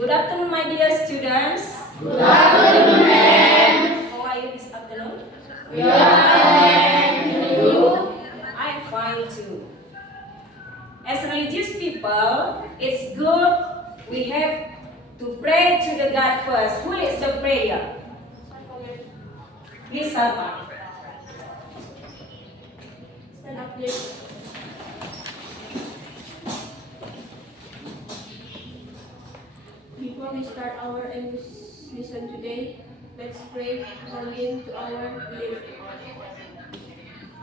Good afternoon, my dear students. Good afternoon, ma'am. How are you this afternoon? We are fine, and you? I'm fine too. As religious people, it's good we have to pray to the God first. Who leads the prayer? Please, Salma. Stand up, please. Before we start our English lesson today, let's pray according to our belief.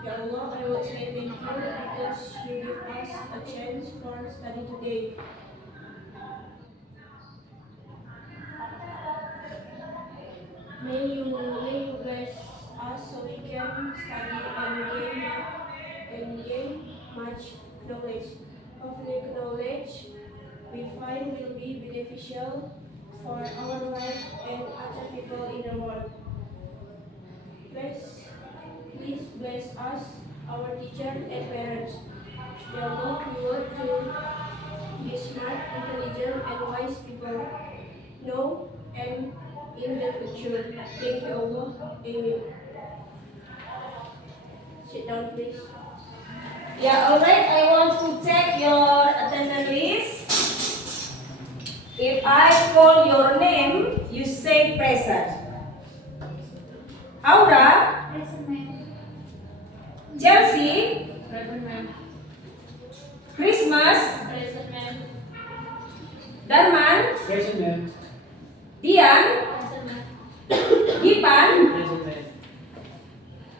Ya Allah, I will say thank you because you give us a chance for study today. May you bless us so we can study and gain much knowledge. Hopefully, knowledge we find will be beneficial for our life and other people in the world. Please bless us, our teacher and parents. Ya Allah, we want to be smart, intelligent, and wise people. Know and in the future. Thank you, Allah. Amen. Sit down, please. Yeah, alright. I want to check your attendance list. If I call your name, you say present. Aura, Present, ma'am. Chelsea, Present, ma'am. Christmas, Present, ma'am. Darman, Present, ma'am. Dian, Present, ma'am. Gipan, Present, ma'am.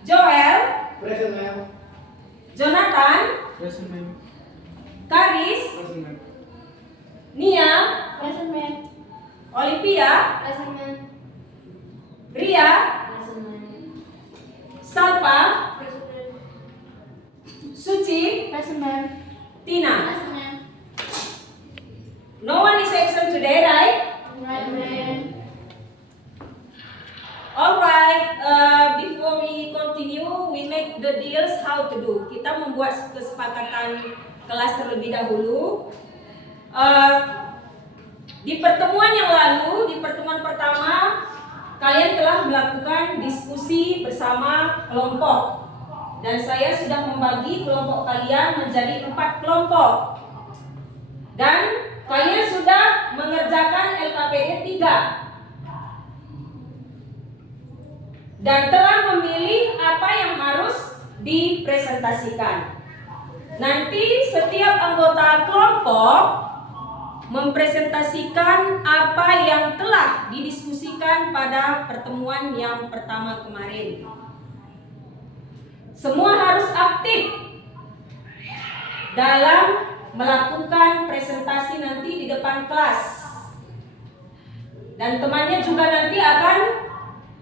Joel, Present, ma'am. Jonathan, Present, ma'am. Karis, Present, ma'am. Nia, Present, ma'am. Olivia, Present, ma'am. Ria, Present, ma'am. Salpa, Present, ma'am. Suci, Present, ma'am. Tina. Present, ma'am. No one is absent today, right? Right, ma'am. Alright, before we continue, we make the deals how to do. Kita membuat kesepakatan kelas terlebih dahulu. Di pertemuan yang lalu, di pertemuan pertama, kalian telah melakukan diskusi bersama kelompok. Dan saya sudah membagi kelompok kalian menjadi 4 kelompok. Dan kalian sudah mengerjakan LKPD 3. Dan telah memilih apa yang harus dipresentasikan. Nanti setiap anggota kelompok mempresentasikan apa yang telah didiskusikan pada pertemuan yang pertama kemarin. Semua harus aktif dalam melakukan presentasi nanti di depan kelas. Dan temannya juga nanti akan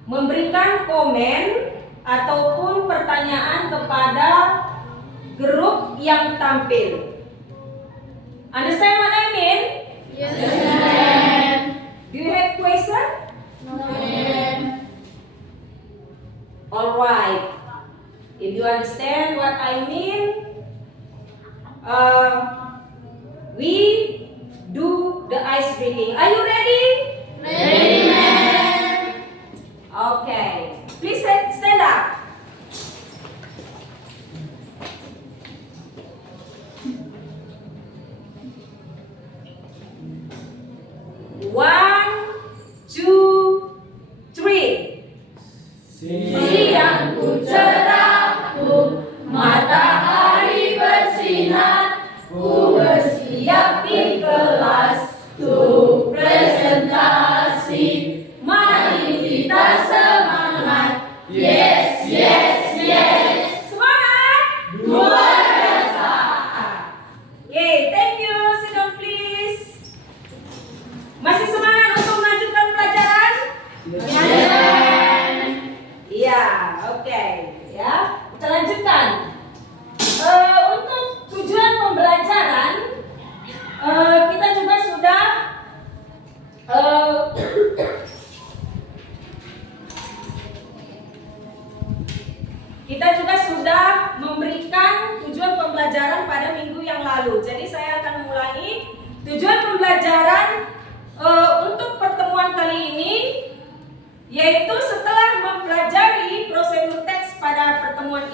memberikan komen ataupun pertanyaan kepada grup yang tampil. Understand what I mean? Yes, ma'am. Do you have question? No, ma'am. Alright. If you understand what I mean, we do the ice breaking. Are you ready? Ready, ma'am. Okay. Please stand up. One, two, three. Siang ku cerah, matahari bersinar, ku bersiap di kelas untuk presentasi. Mari kita semangat, yes, yes, yes. Semangat! Luar biasa. Okay, thank you. Sit down please. Masih semangat untuk melanjutkan pelajaran? Iya, oke, ya. Kita lanjutkan. Untuk tujuan pembelajaran, kita juga sudah memberikan tujuan pembelajaran pada minggu yang lalu. Jadi saya akan mengulangi tujuan pembelajaran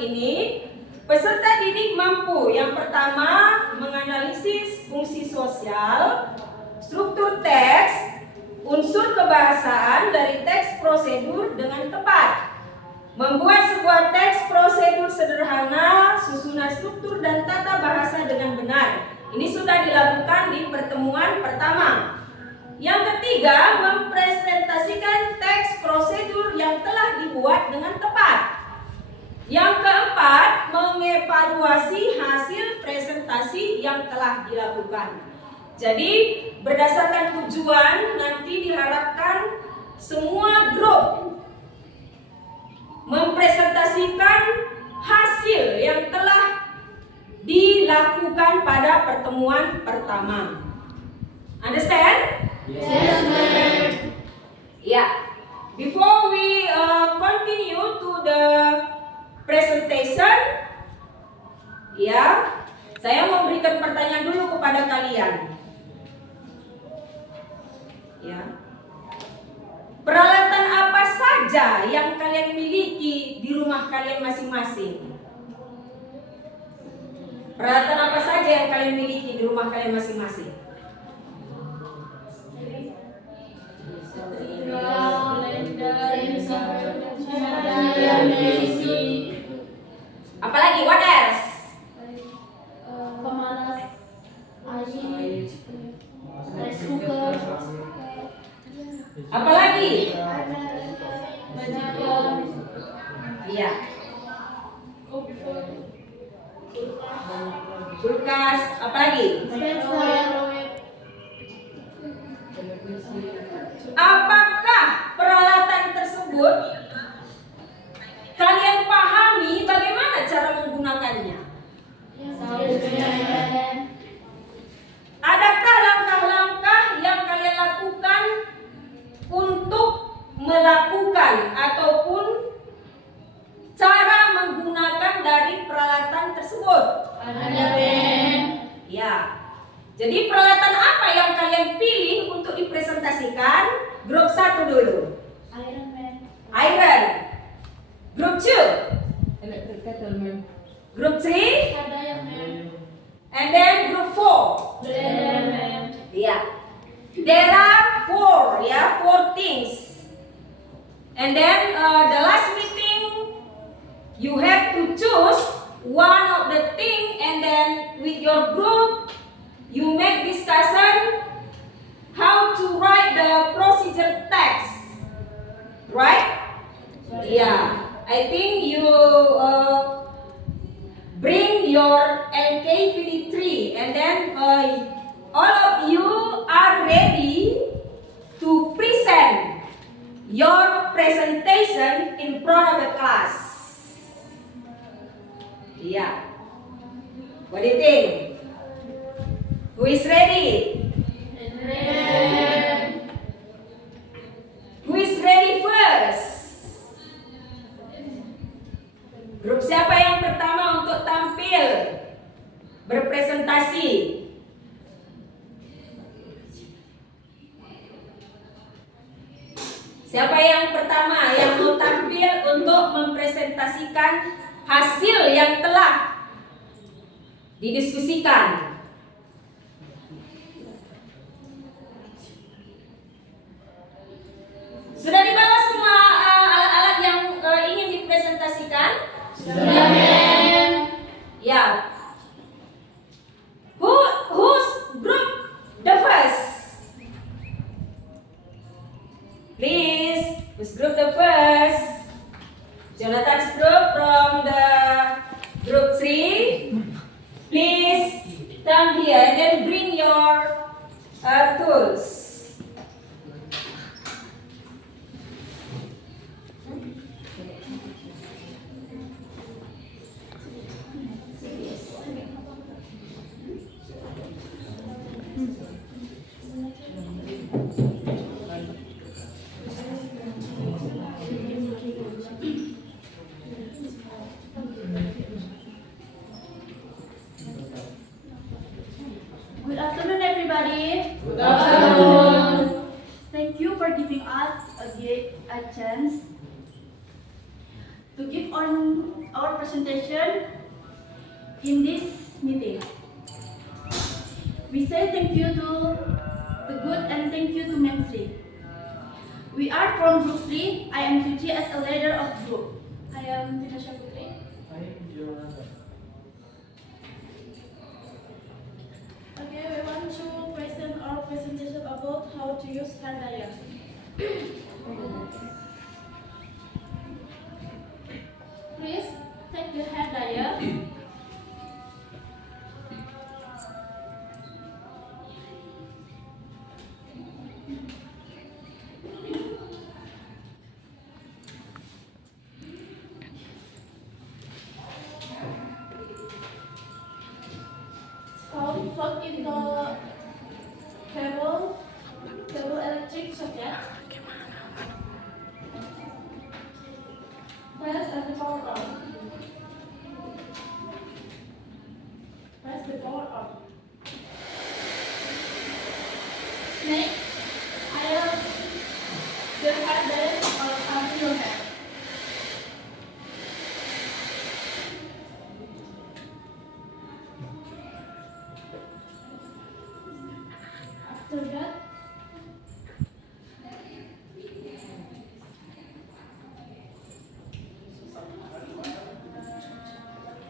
ini, peserta didik mampu yang pertama menganalisis fungsi sosial, struktur teks, unsur kebahasaan dari teks prosedur dengan tepat, membuat sebuah teks prosedur sederhana, susunan struktur dan tata bahasa dengan benar. Ini sudah dilakukan di pertemuan pertama. Yang ketiga, mempresentasikan teks prosedur yang telah dibuat dengan tepat. Yang keempat, mengevaluasi hasil presentasi yang telah dilakukan. Jadi, berdasarkan tujuan, nanti diharapkan semua grup mempresentasikan hasil yang telah dilakukan pada pertemuan pertama. Understand? Yes, ma'am. Yeah. Before we continue to the presentation, ya, saya memberikan pertanyaan dulu kepada kalian. Ya. Peralatan apa saja yang kalian miliki di rumah kalian masing-masing? Peralatan apa saja yang kalian miliki di rumah kalian masing-masing? Apalagi? What else? Pemanas air, rice cooker, Apalagi? majikan, Iya. Kulkas. Apalagi? Apakah peralatan tersebut kalian pahami bagaimana cara menggunakannya? Adakah langkah-langkah yang kalian lakukan untuk melakukan ataupun cara menggunakan dari peralatan tersebut? Ya. Jadi peralatan apa yang kalian pilih untuk dipresentasikan? Grup 1 dulu. Iron. Grup 2. Electric kettle, ma'am. Group 3. And then group 4. Yeah. There are 4, yeah, 4 things. And then the last meeting, you have to choose one of the thing, and then with your group, you make discussion how to write the procedure text, right? Yeah. I think you bring your LKPD3, and then all of you are ready to present your presentation in front of the class. Yeah. What do you think? Who is ready? Who is ready first? Grup siapa yang pertama untuk tampil berpresentasi? Siapa yang pertama yang mau tampil untuk mempresentasikan hasil yang telah didiskusikan? Sudah dibawa semua alat-alat yang ingin dipresentasikan? Sudah, ma'am. Ya. Who's group the first? Please, who's group the first? Jonathan's group from the group 3. Please come here and then bring your tools. Good afternoon, everybody. Good afternoon. Thank you for giving us a chance to to give on our presentation in this meeting. We say thank you to the good and thank you to Memsri. We are from Group 3. I am Suci as a leader of group. I am Tina Syafutri. Okay, we want to present our presentation about how to use hair dryer. Please take the hair dryer. Plug in the cable electric socket. Press and the power on. Press the power on. Next, iron the hair dryer or under your hair.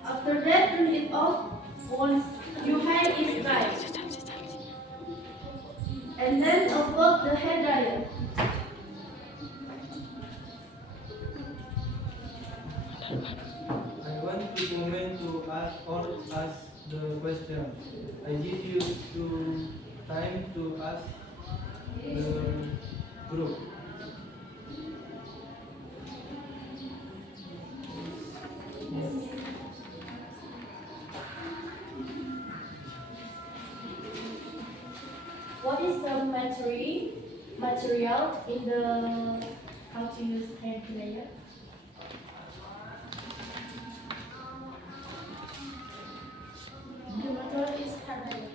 After that, turn it off once your hair is dry. And then unplug the hair dryer. I want to comment to ask or ask the question. I give you time to ask the group. What is the material in the how to use hair dryer? The material is hair dryer.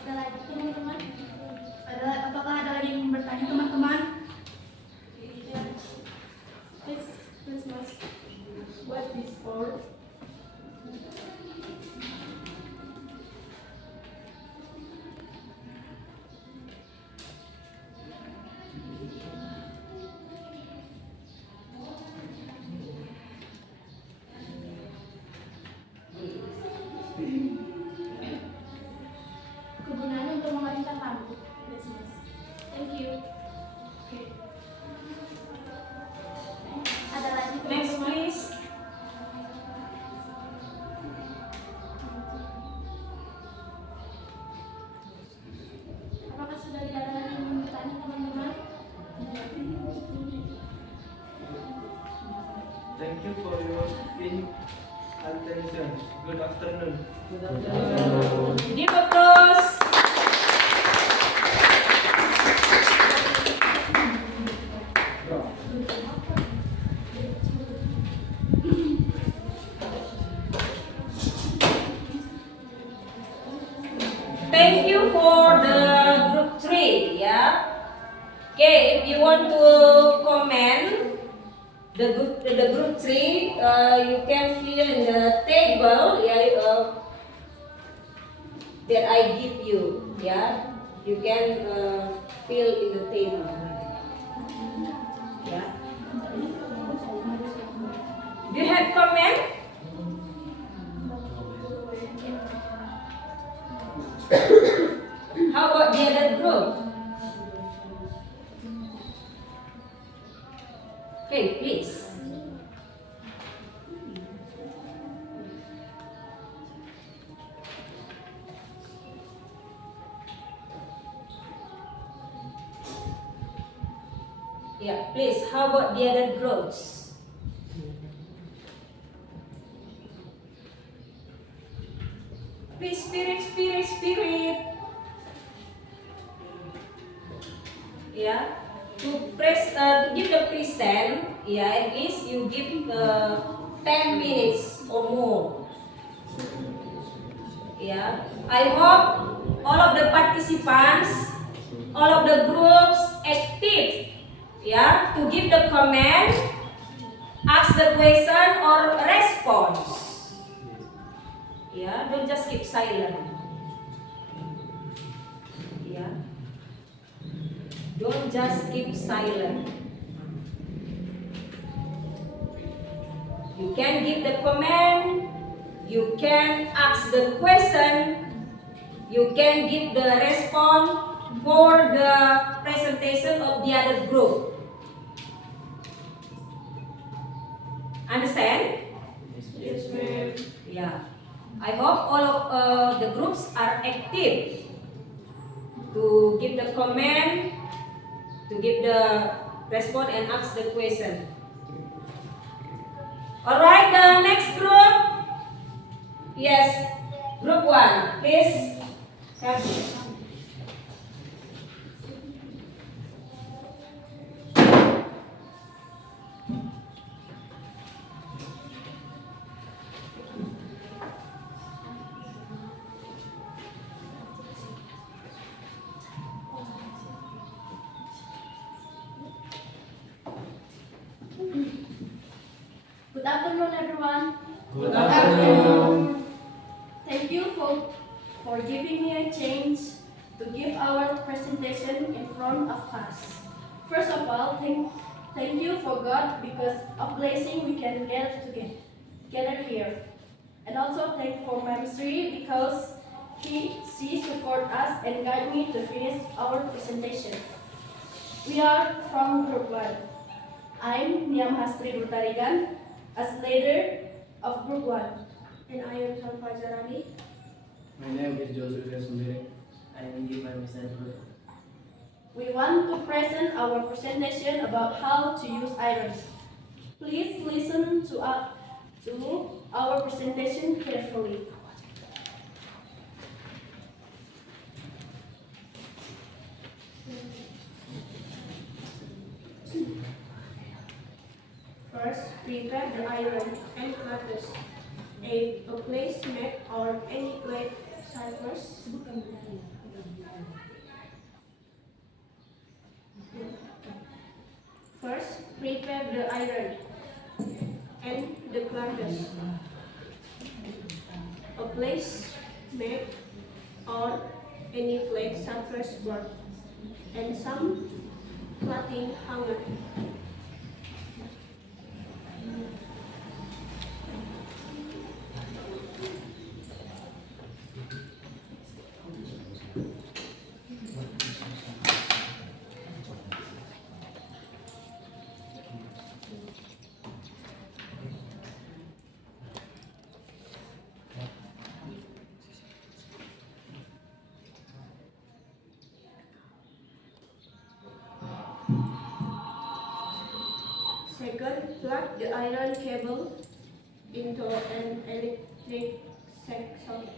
Ada lagi teman-teman? Apakah ada lagi yang bertanya teman-teman? Christmas. What is for? Kegunaannya untuk mengeringkan rambut. Christmas. Thank you. Okay. Ada lagi Next, teman-teman? please. Apakah sudah tidak ada lagi yang bertanya teman-teman? Thank you for your keen attention. Good afternoon. Give applause. Thank you for the group 3, yeah. Okay, if you want to comment the group 3, you can fill in the table, yeah, that I give you, yeah. You can fill in the table, yeah. Do you have comment? How about the other group? Okay, please. Yeah, please. How about the other groups? Please, spirit. Yeah. To give the present, yeah, at least you give 10 minutes or more. Yeah. I hope all of the participants all of the groups active, yeah, to give the comment, ask the question or response. Yeah, don't just keep silent. Yeah, don't just keep silent. You can give the comment, you can ask the question, you can give the response for the presentation of the other group. Understand? Yes, ma'am. Yeah. I hope all of the groups are active to give the comment, to give the response and ask the question. Alright, the next group. Yes, group 1. Please come. Good afternoon, everyone. Good afternoon. Thank you for giving me a chance to give our presentation in front of us. First of all, thank you for God because of blessing we can get together here. And also thank for Ma'am Sri because she support us and guide me to finish our presentation. We are from Group 1. I'm Niam Hastri Durtarigan as leader of Group 1. And I am Salfa Jarani. My name is Joshua Sundari. I will give my message. We want to present our presentation about how to use iron. Please listen to our presentation carefully. First, prepare the iron and cutlass. A placemat or any plate surface. First, prepare the iron and the cutlass. A placemat or any flat surface board and some clothing hanger. Second, plug the iron cable into an electric socket.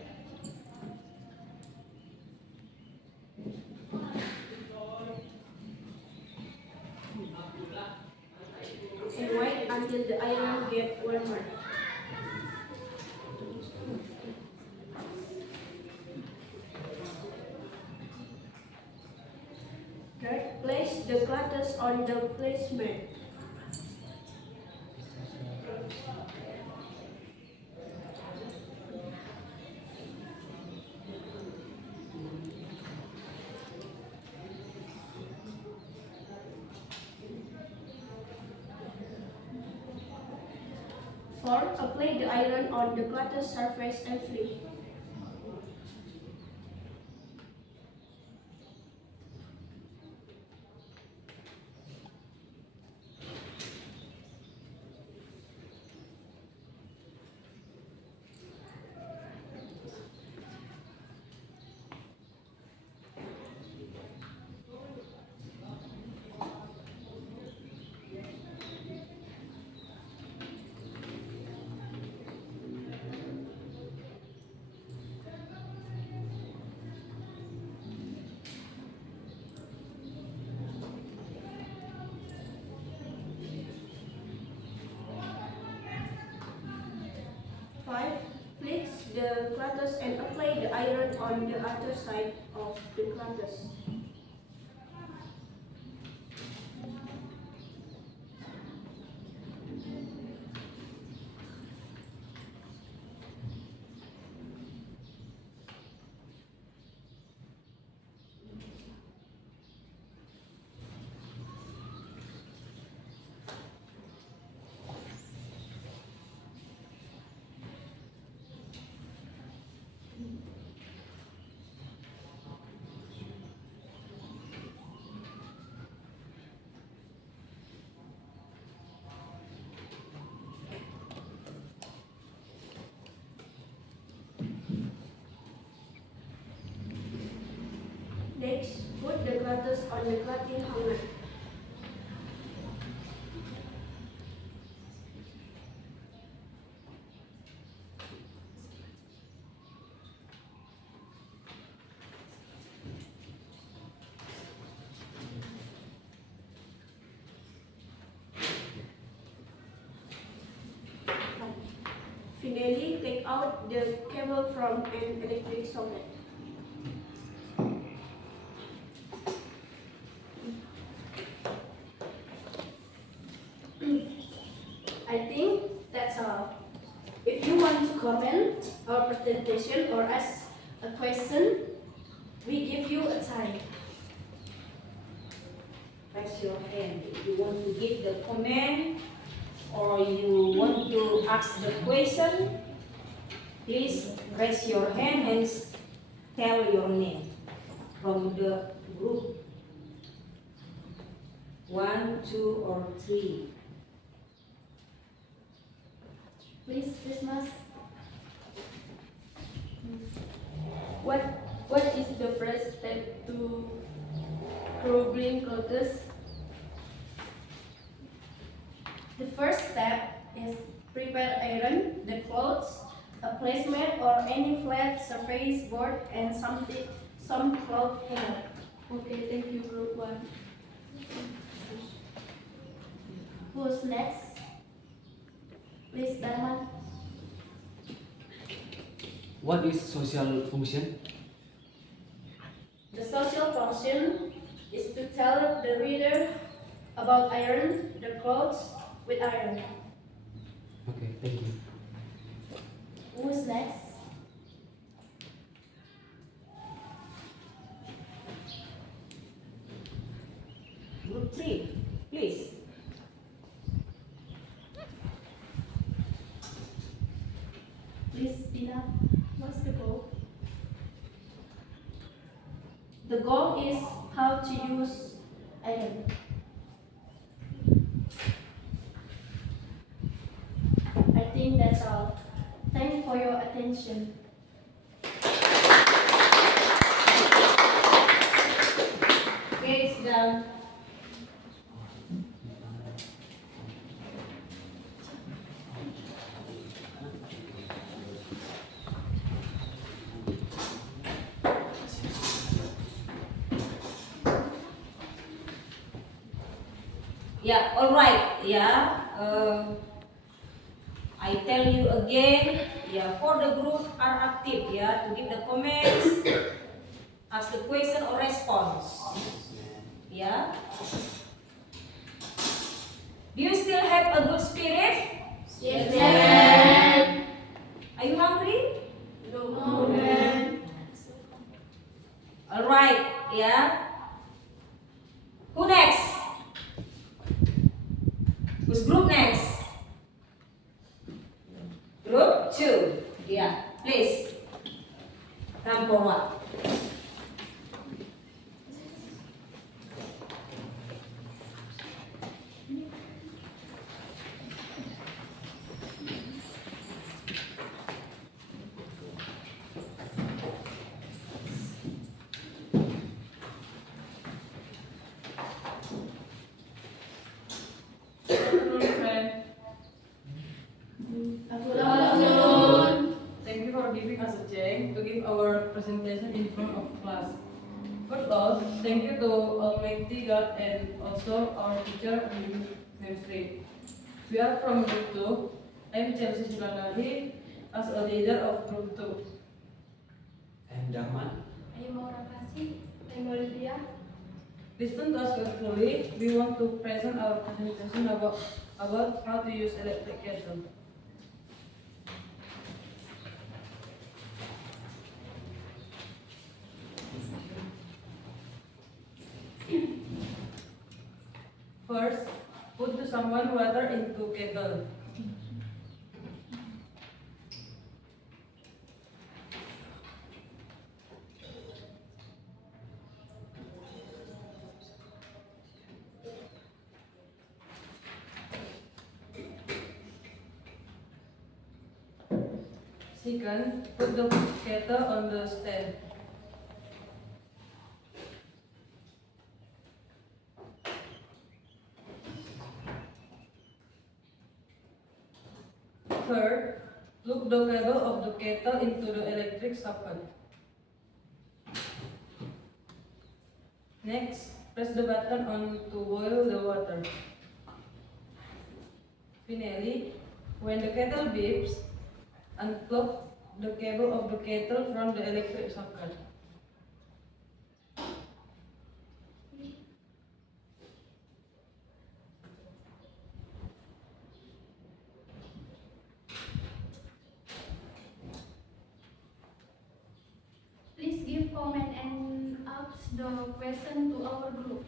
And wait until the iron gets warmer. Third, place the cutlass on the placemat. Fourth, apply the iron on the cutlass surface and flip. Five, flex the cutlass and apply the iron on the other side of the cutlass. 6. Put the clothes on the clothing hanger. Finally, take out the cable from an electric socket. I think that's all. If you want to comment our presentation or ask a question, we give you a time. Raise your hand if you want to give the comment or you want to ask the question. Please raise your hand and tell your name from the group. 1, 2, or 3. Please, Christmas. What is the first step to covering clothes? The first step is prepare iron the clothes, a placemat or any flat surface board, and some cloth hanger. Okay, thank you, group 1. Who's next? Please, Darman. What is social function? The social function is to tell the reader about iron the clothes with iron. Okay, thank you. Who's next? Group 3, please. Please, Dina. What's the goal? The goal is how to use iron. I think that's all. Thanks for your attention. Okay, sit down. Yeah, all right. Yeah. I tell you again. Yeah, for the group are active. Yeah, to give the comments, ask the question or response. Yeah. Do you still have a good spirit? Yes, ma'am. Are you hungry? No, ma'am. All right. Yeah. Who next? Who's group next? Group 2. Yeah, please. Come forward. Afternoon, friend. Good afternoon. Thank you for giving us a chance to give our presentation in front of class. First of all, thank you to Almighty God and also our teacher and ministry. We are from Group 2. I am Chelsea Sulanadi as a leader of Group 2. And Darman? I'm Maura Kasih. I'm Olivia. Listen to us carefully. We want to present our presentation about how to use electric kettle. First, put the someone water into kettle. Second, put the kettle on the stand. Plug the cable of the kettle into the electric socket. Next, press the button on to boil the water. Finally, when the kettle beeps, unplug the cable of the kettle from the electric socket. Please give comment and ask the question to our group.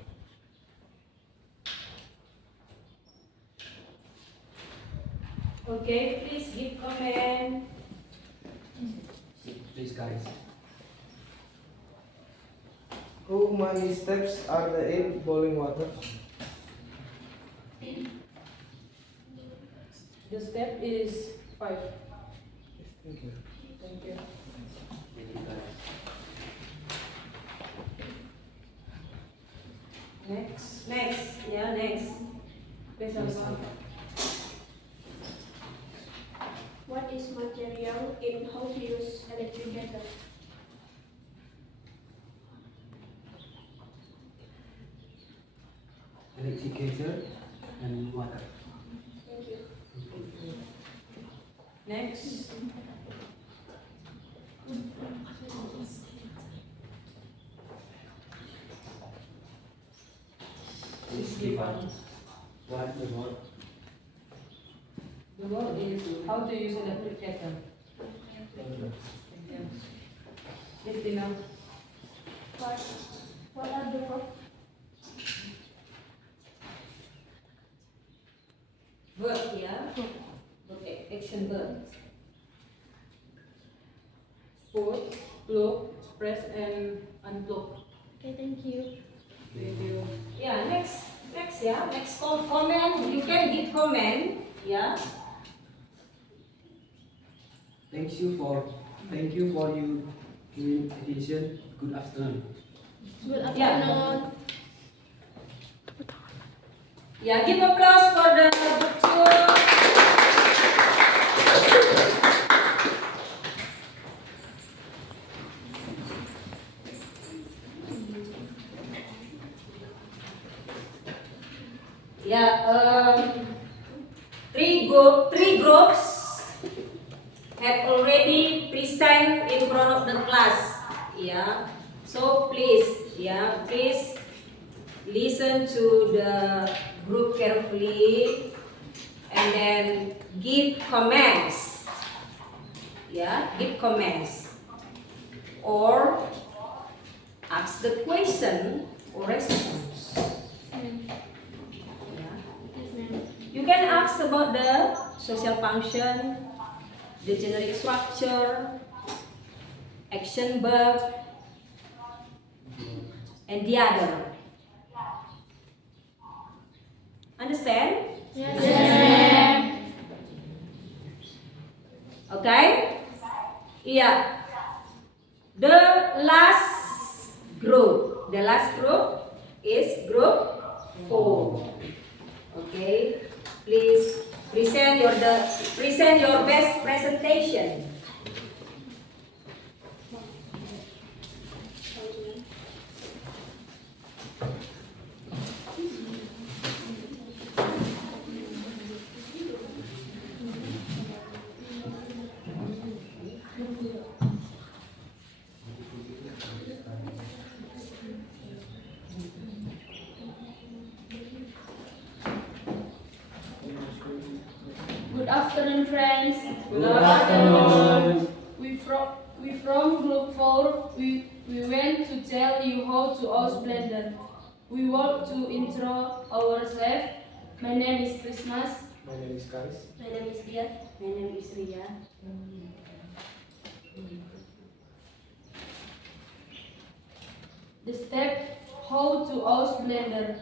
Okay, please give comment. Please, guys. How many steps are there in boiling water? The step is 5. Thank you. Thank you. Thank you, guys. Next, yeah, next. Question. What is material in how to use electric kettle? Electric kettle and water. Thank you. Next. Please give us what the word. The word is how to use electric kettle. Thank you. Yes, Dina. What are the verbs? Verb, yeah. Okay, action verb. Put, plug, press, and unplug. Okay, thank you. Thank you. Yeah, next, yeah. Next comment. You can give comment. Yeah. Thank you for your invitation. Good afternoon. Good Yeah. afternoon. Yeah, give applause for the book tour. Yeah, three groups have already present in front of the class. Yeah, so please, please listen to the group carefully and then give comments. Yeah, give comments or ask the question or response. Yeah. You can ask about the social function, the generic structure, action verb, and the other. Understand? Yes. Okay? Yeah. The last group is group 4. Okay? Please present your best presentation. Good afternoon, friends. Good afternoon. We from group 4. We went to tell you how to use Blender. We want to intro ourselves. My name is Christmas. My name is Kais. My name is Dia. My name is Ria. The step how to use Blender.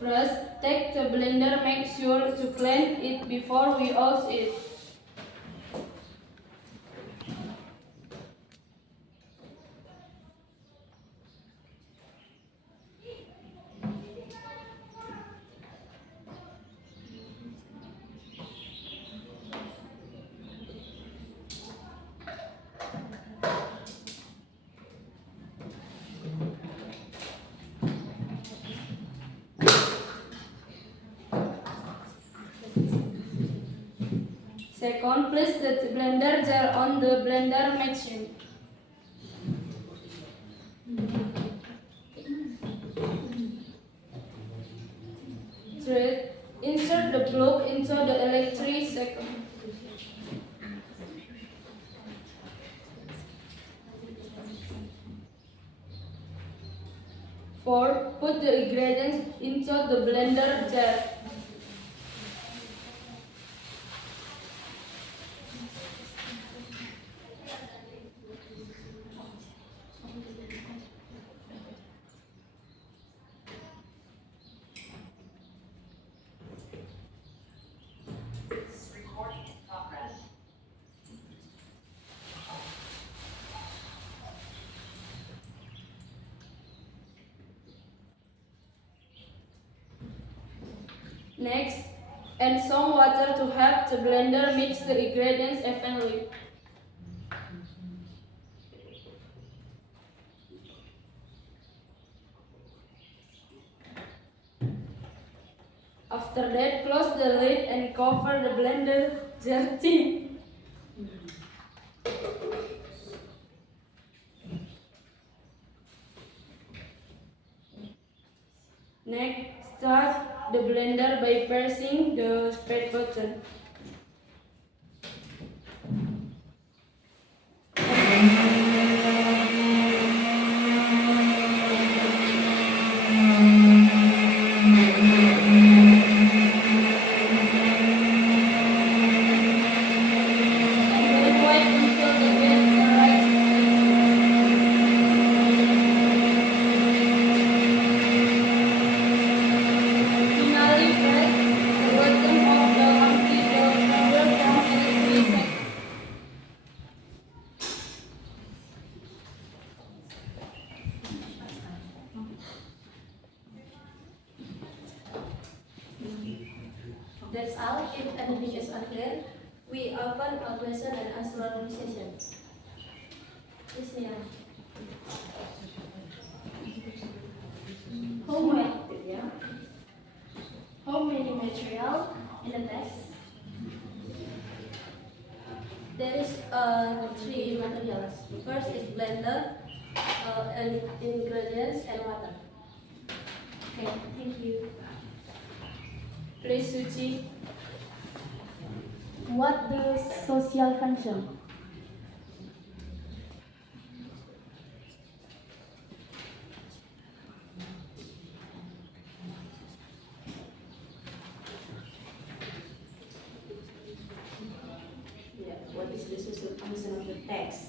First, take the blender, make sure to clean it before we use it. Second, place the blender jar on the blender machine. Third, insert the plug into the electric circuit. Fourth, put the ingredients into the blender jar. Next, add some water to help the blender mix the ingredients evenly. After that, close the lid and cover the blender jar tip. Next, start the blender by pressing the spread button. And then wait until the gas arises. Finally, press the button of the until the cover from electric. That's all. If anything is unclear, we open a question and answer session. Please, Nia. How many material in the text? There is three materials. First is blender, and ingredients and water. Okay, thank you. Please, Suci. What the social function? Yeah, what is the social function of the text?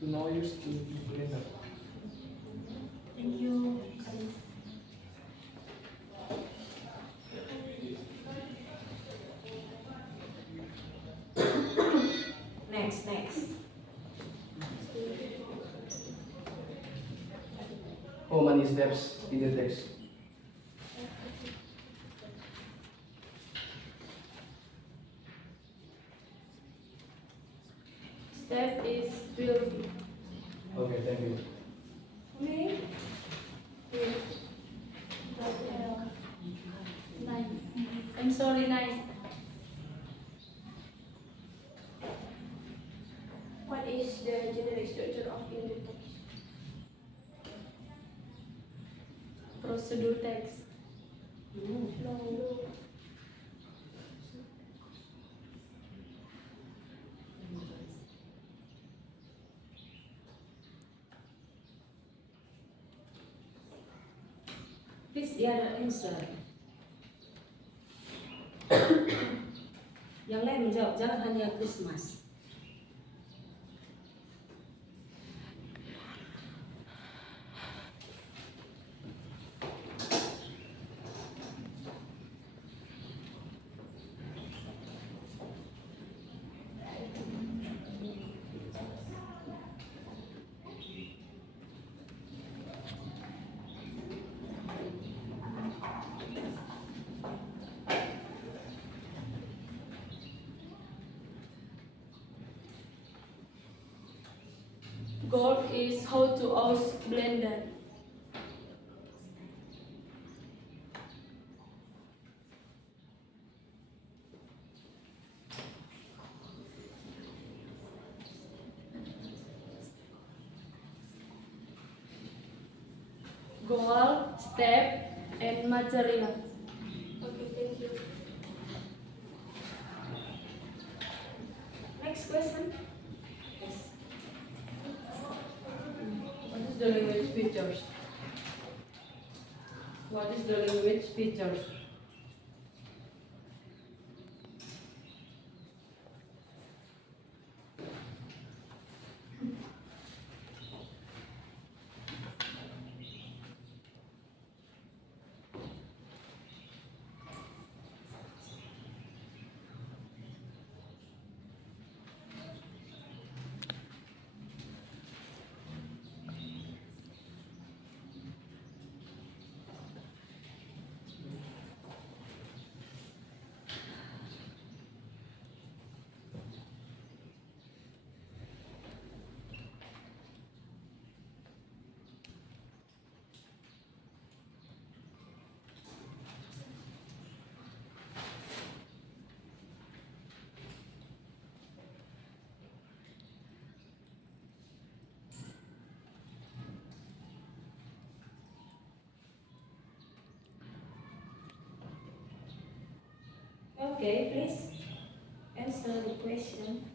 To know use to blender. Thank you. Next. How many steps in the text? Step is 12. Okay, thank you. Me? Nine. I'm sorry, 9. What is the general structure of unit text? Procedure text. No. Please the other answer. Yang lain menjawab, jangan hanya Christmas. Goal is how to use blender. goal, step, and material. Okay, thank you. Next question. Yes. What is the language features? What is the language features? Okay, please answer the question.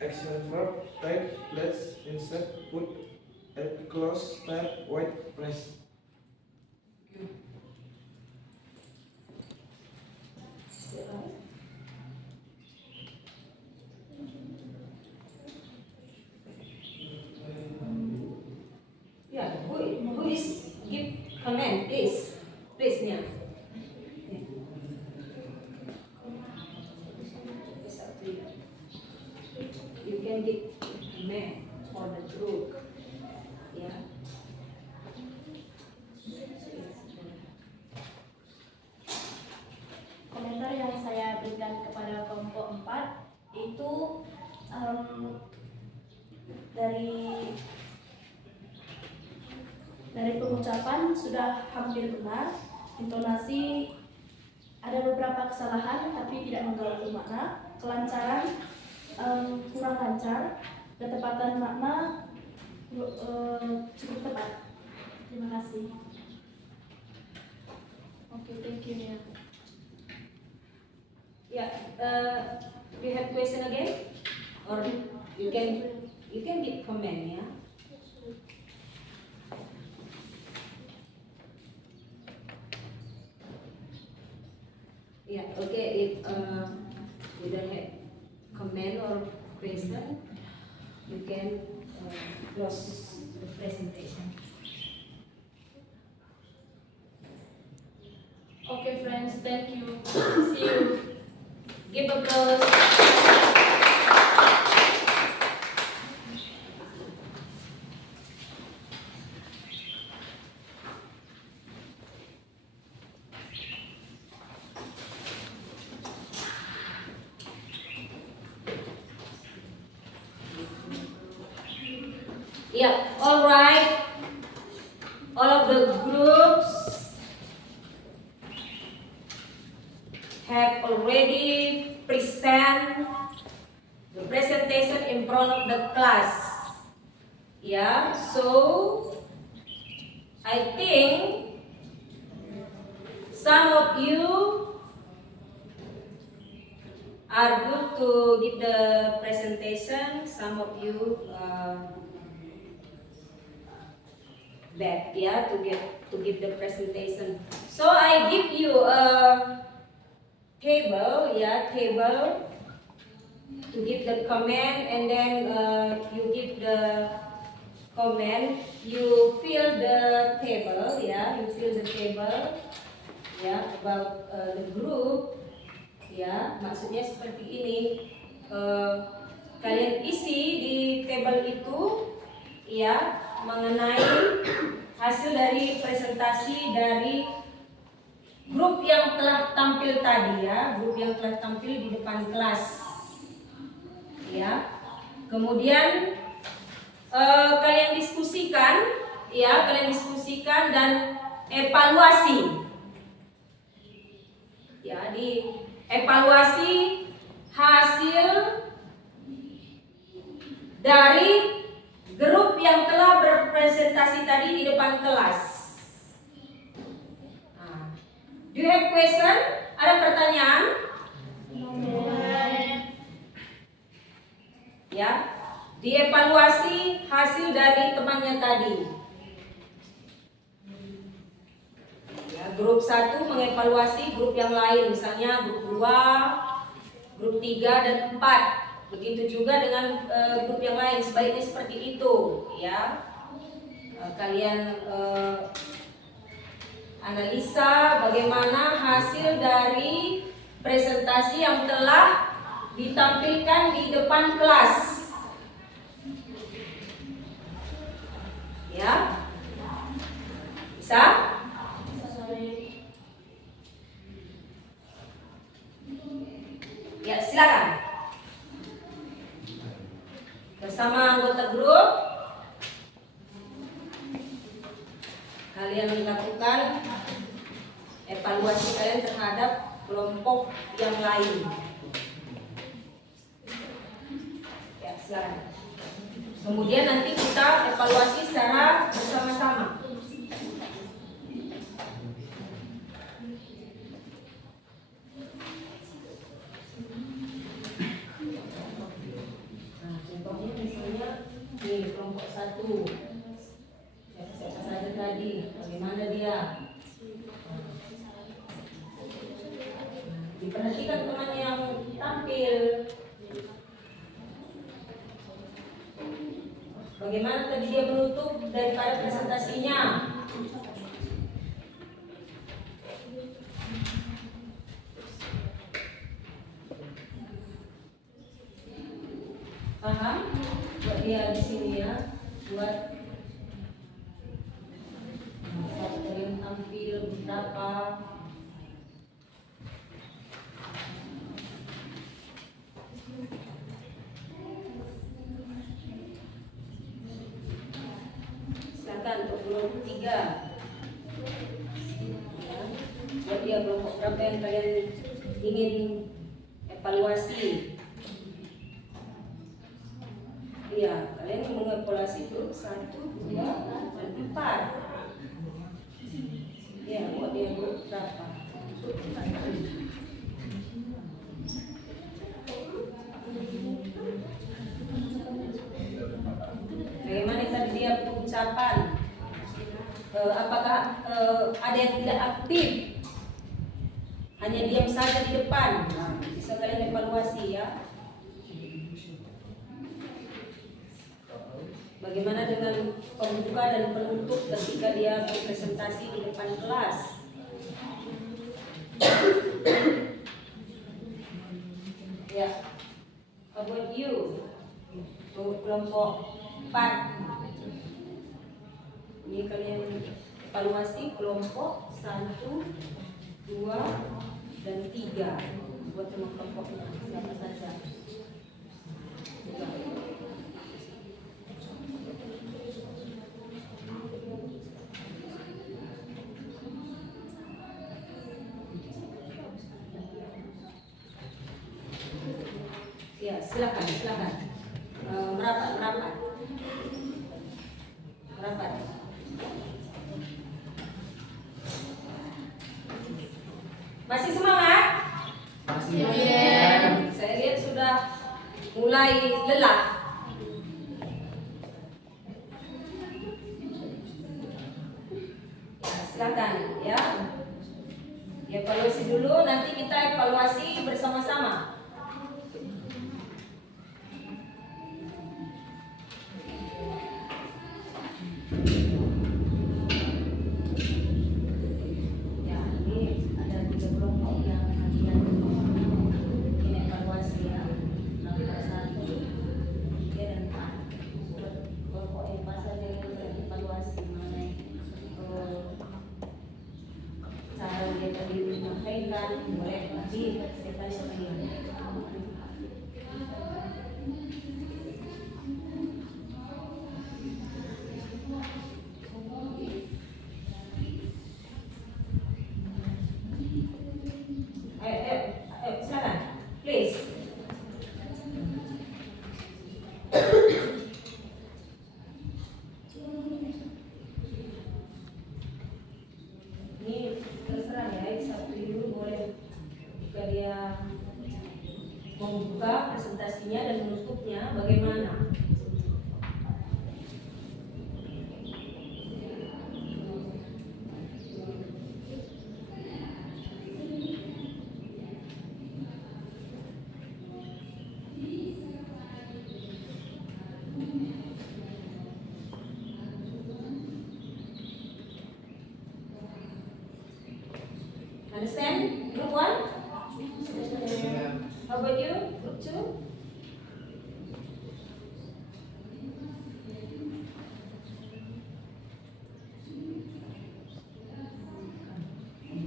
Action verb type place insert put at close type wait press. Yeah, who is give comment, please. Please, Nia. Yeah. It's up to you. You can give comment for the group. Yeah. Komentar yang saya berikan kepada kelompok 4 itu dari pengucapan sudah hampir benar, intonasi ada beberapa kesalahan tapi tidak mengganggu makna, kelancaran kurang lancar, ketepatan makna cukup tepat. Terima kasih. Oke, thank you ya. Yeah. Do you have question again? Or you can give comment, yeah. Yeah, okay, if you don't have comment or question, you can close the presentation. Okay friends, thank you. See you. Give applause. Yeah, all right. All of the groups have already present the presentation in front of the class. Yeah, so I think some of you are good to give the presentation, some of you bad, yeah, to give the presentation. So I give you a table, yeah, table to give the comment, and then you give the comment, you fill the table, yeah, you fill the table, yeah, about the group, ya, maksudnya seperti ini. kalian isi di tabel itu ya mengenai hasil dari presentasi dari grup yang telah tampil tadi ya, grup yang telah tampil di depan kelas. Ya. Kemudian kalian diskusikan dan evaluasi. Ya, di evaluasi hasil dari grup yang telah berpresentasi tadi di depan kelas. Nah, do you have question? Ada pertanyaan? Ya, dievaluasi hasil dari temannya tadi. Ya, grup 1 mengevaluasi grup yang lain, misalnya grup 2, grup 3 dan 4. Begitu juga dengan grup yang lain, sebaiknya seperti itu, ya. Kalian analisa bagaimana hasil dari presentasi yang telah ditampilkan di depan kelas. Ya. Bisa? Ya, silakan. Bersama anggota grup kalian melakukan evaluasi kalian terhadap kelompok yang lain. Ya, silakan. Kemudian nanti kita evaluasi secara bersama-sama. Di kelompok 1 siapa saja tadi, bagaimana dia, diperhatikan teman yang tampil, bagaimana tadi dia menutup daripada presentasinya. Paham? Buat dia di sini ya, buat yang tampil berapa. Silakan untuk grup 3 ya. Buat dia kelompok berapa yang kalian ingin evaluasi. Iya, kalian mengevaluasi grup 1, 2, dan 4. Ya, buat dia grup berapa? Bagaimana tadi dia pengucapan? Apakah ada yang tidak aktif? Hanya diam saja di depan. Nah, bisa kalian evaluasi ya. Bagaimana dengan pembuka dan penutup ketika dia berpresentasi di depan kelas? Ya, how about you? Kelompok 4. Ini kalian evaluasi kelompok 1, 2, dan 3. Buat semua kelompoknya, siapa saja. Ya, silakan. Merapat. Masih semangat? Masih. Saya lihat sudah mulai lelah. Ya, silakan ya. Evaluasi dulu, nanti kita evaluasi bersama-sama. silakan boleh di sekretaris harian. Ayo, silakan, please. Ini terserah ya, satu dulu boleh jika dia membuka presentasinya dan menutupnya bagaimana. Understand? Group 1? How about you? Group 2?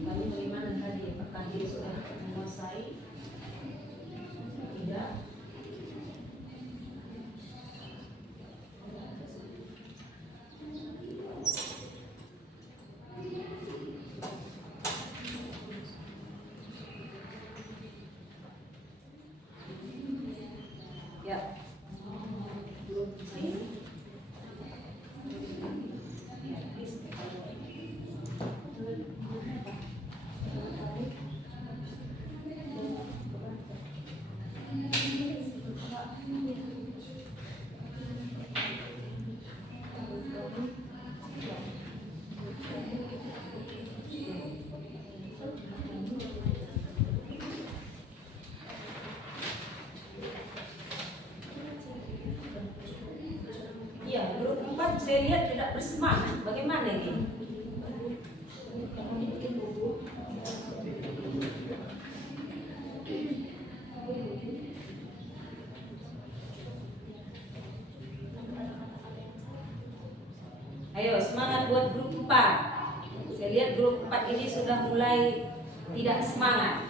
Kami bagaimana tadi? Apakah dia sudah menguasai? Tidak. Ya. Group 3. Ya, please. Iya, grup 4 saya lihat tidak bersemangat. Bagaimana ini? Ayo, semangat buat grup 4. Saya lihat grup 4 ini sudah mulai tidak semangat.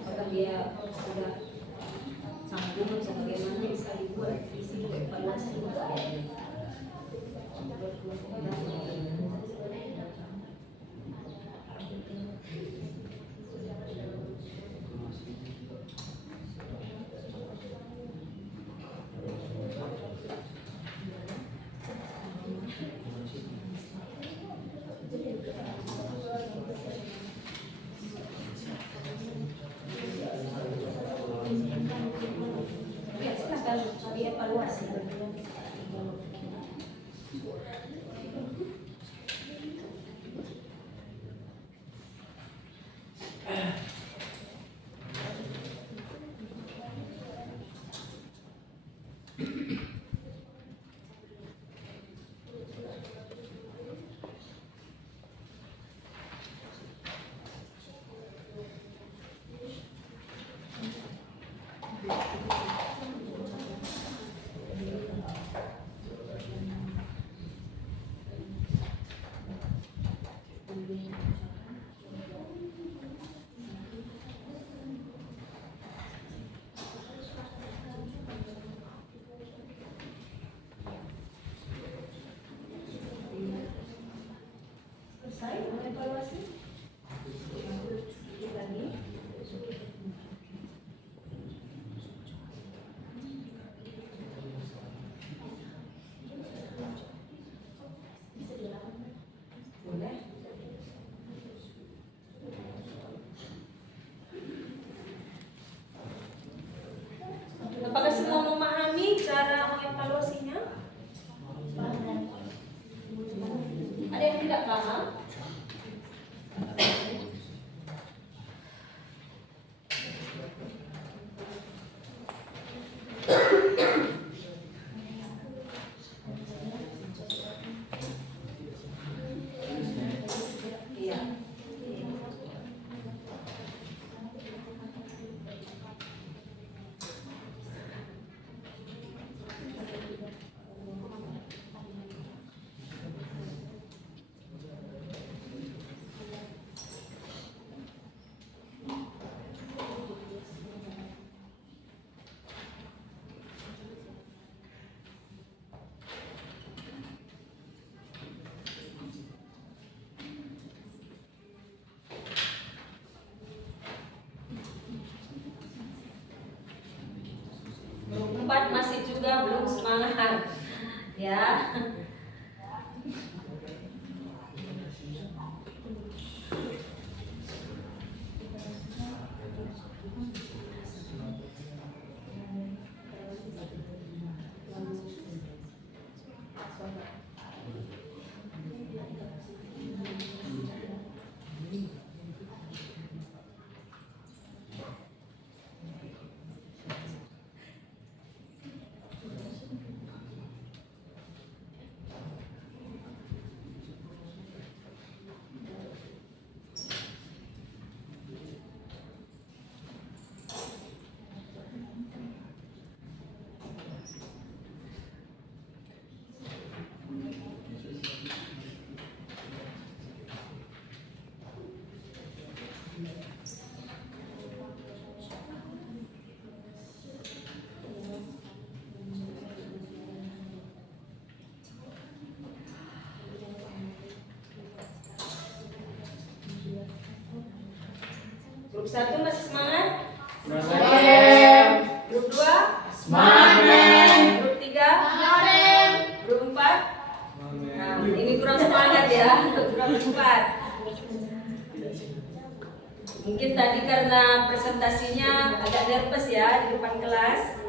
Apakah dia sudah sambung sebagaimana bisa dibuat isi evaluasi? Ya, silakan dievaluasi. Selesai evaluasi? Lagi. Boleh. Apakah semua memahami cara mengevaluasinya? Ada yang tidak paham? Iya. Grup 1 masih semangat? Semangat. Grup 2? Semangat. Grup 3? Grup 4? Nah, ini kurang semangat ya, kurang 4. Mungkin tadi karena presentasinya agak nervous ya di depan kelas.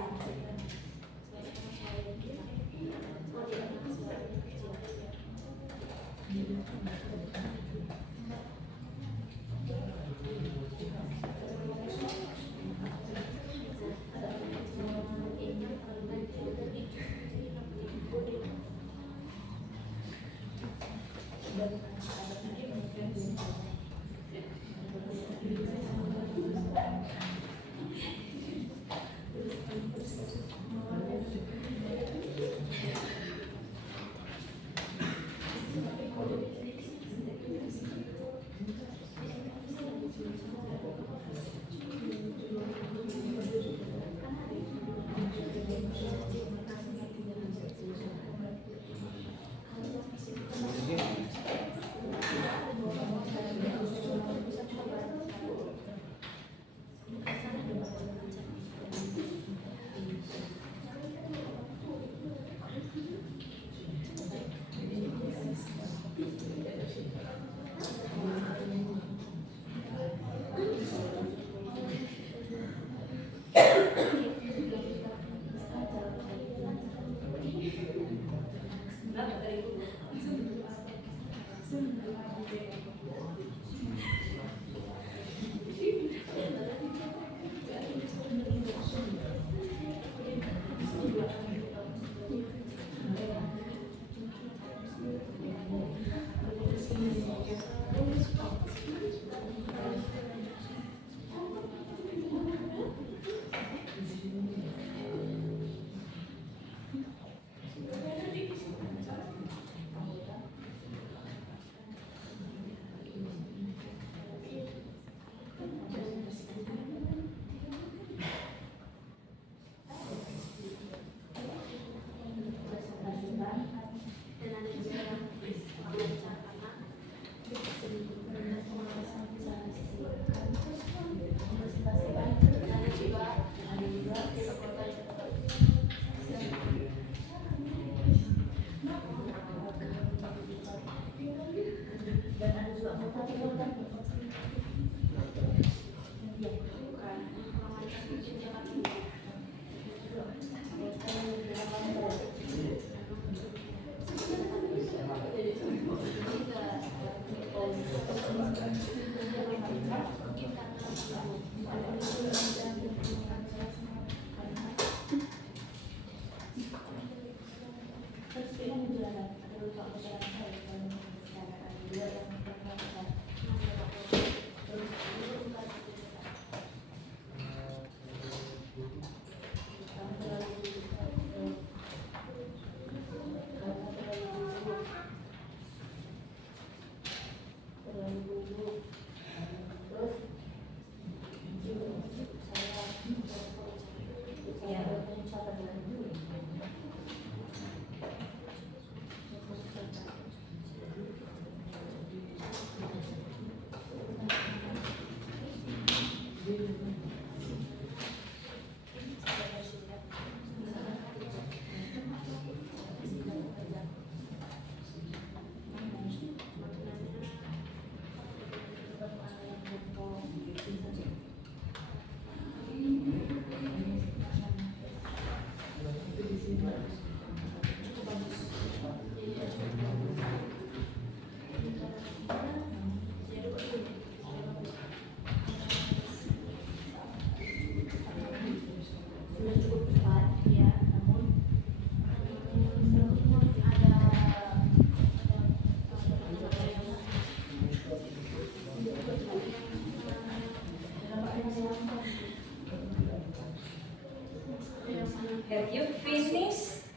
Have you finished?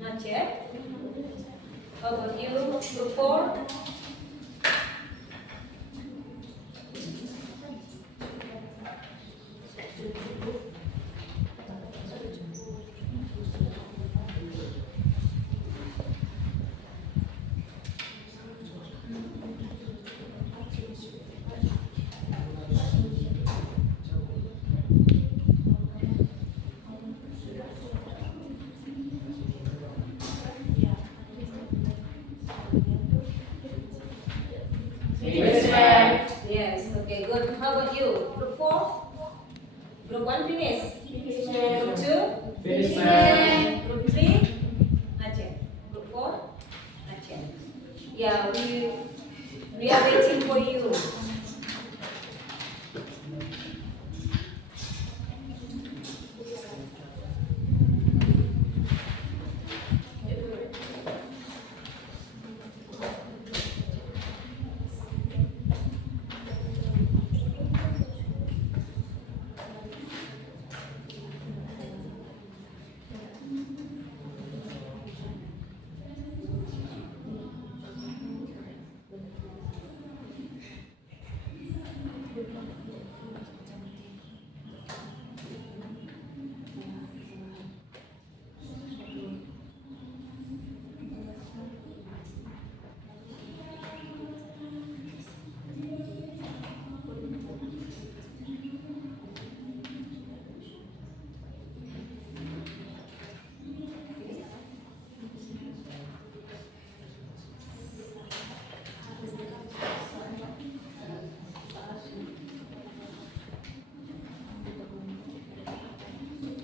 Not yet. How about you, group 4? Okay, good. How about you? Group 4? Group 1 finish? Group 2? Finish, ma'am. Group 3? Not yet. Group 4? Not yet. Yeah, we are waiting for you.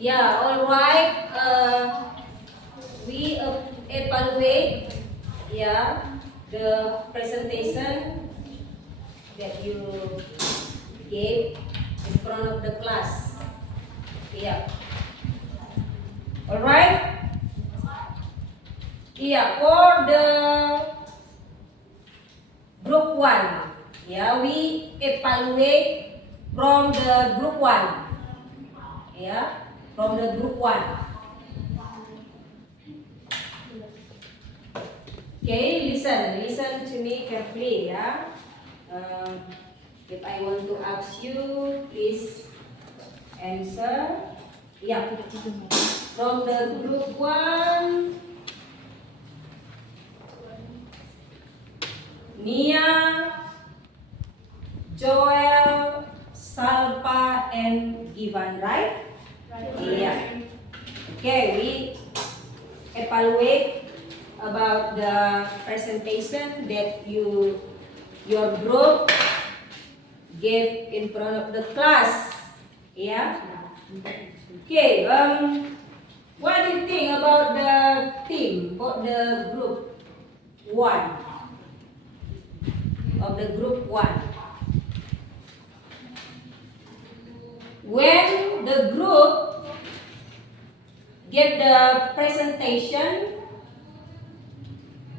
Yeah, all right. We evaluate, the presentation that you gave in front of the class. Yeah. All right. Yeah, for the group 1, we evaluate from the group 1. From the group 1. Okay, listen to me carefully, if I want to ask you, please answer. Yeah, from the group 1, Nia, Joel, Salpa, and Givan, right? Yeah. Okay, we evaluate about the presentation that your group gave in front of the class. Yeah. Okay. What do you think about the team, about the group 1? Of the group 1. When the group get the presentation,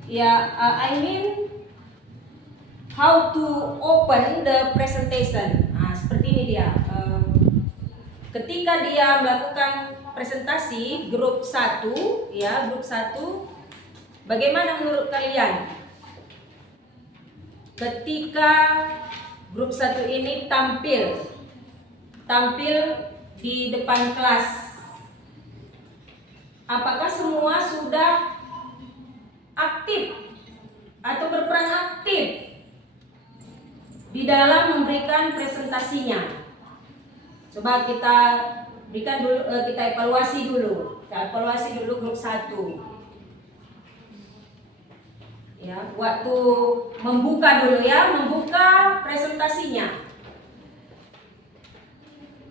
I mean how to open the presentation. Seperti ini dia. Ketika dia melakukan presentasi grup 1, grup 1, bagaimana menurut kalian? Ketika grup 1 ini tampil di depan kelas, apakah semua sudah aktif atau berperan aktif di dalam memberikan presentasinya? Coba kita berikan dulu, kita evaluasi dulu. Grup 1. Waktu membuka dulu, membuka presentasinya.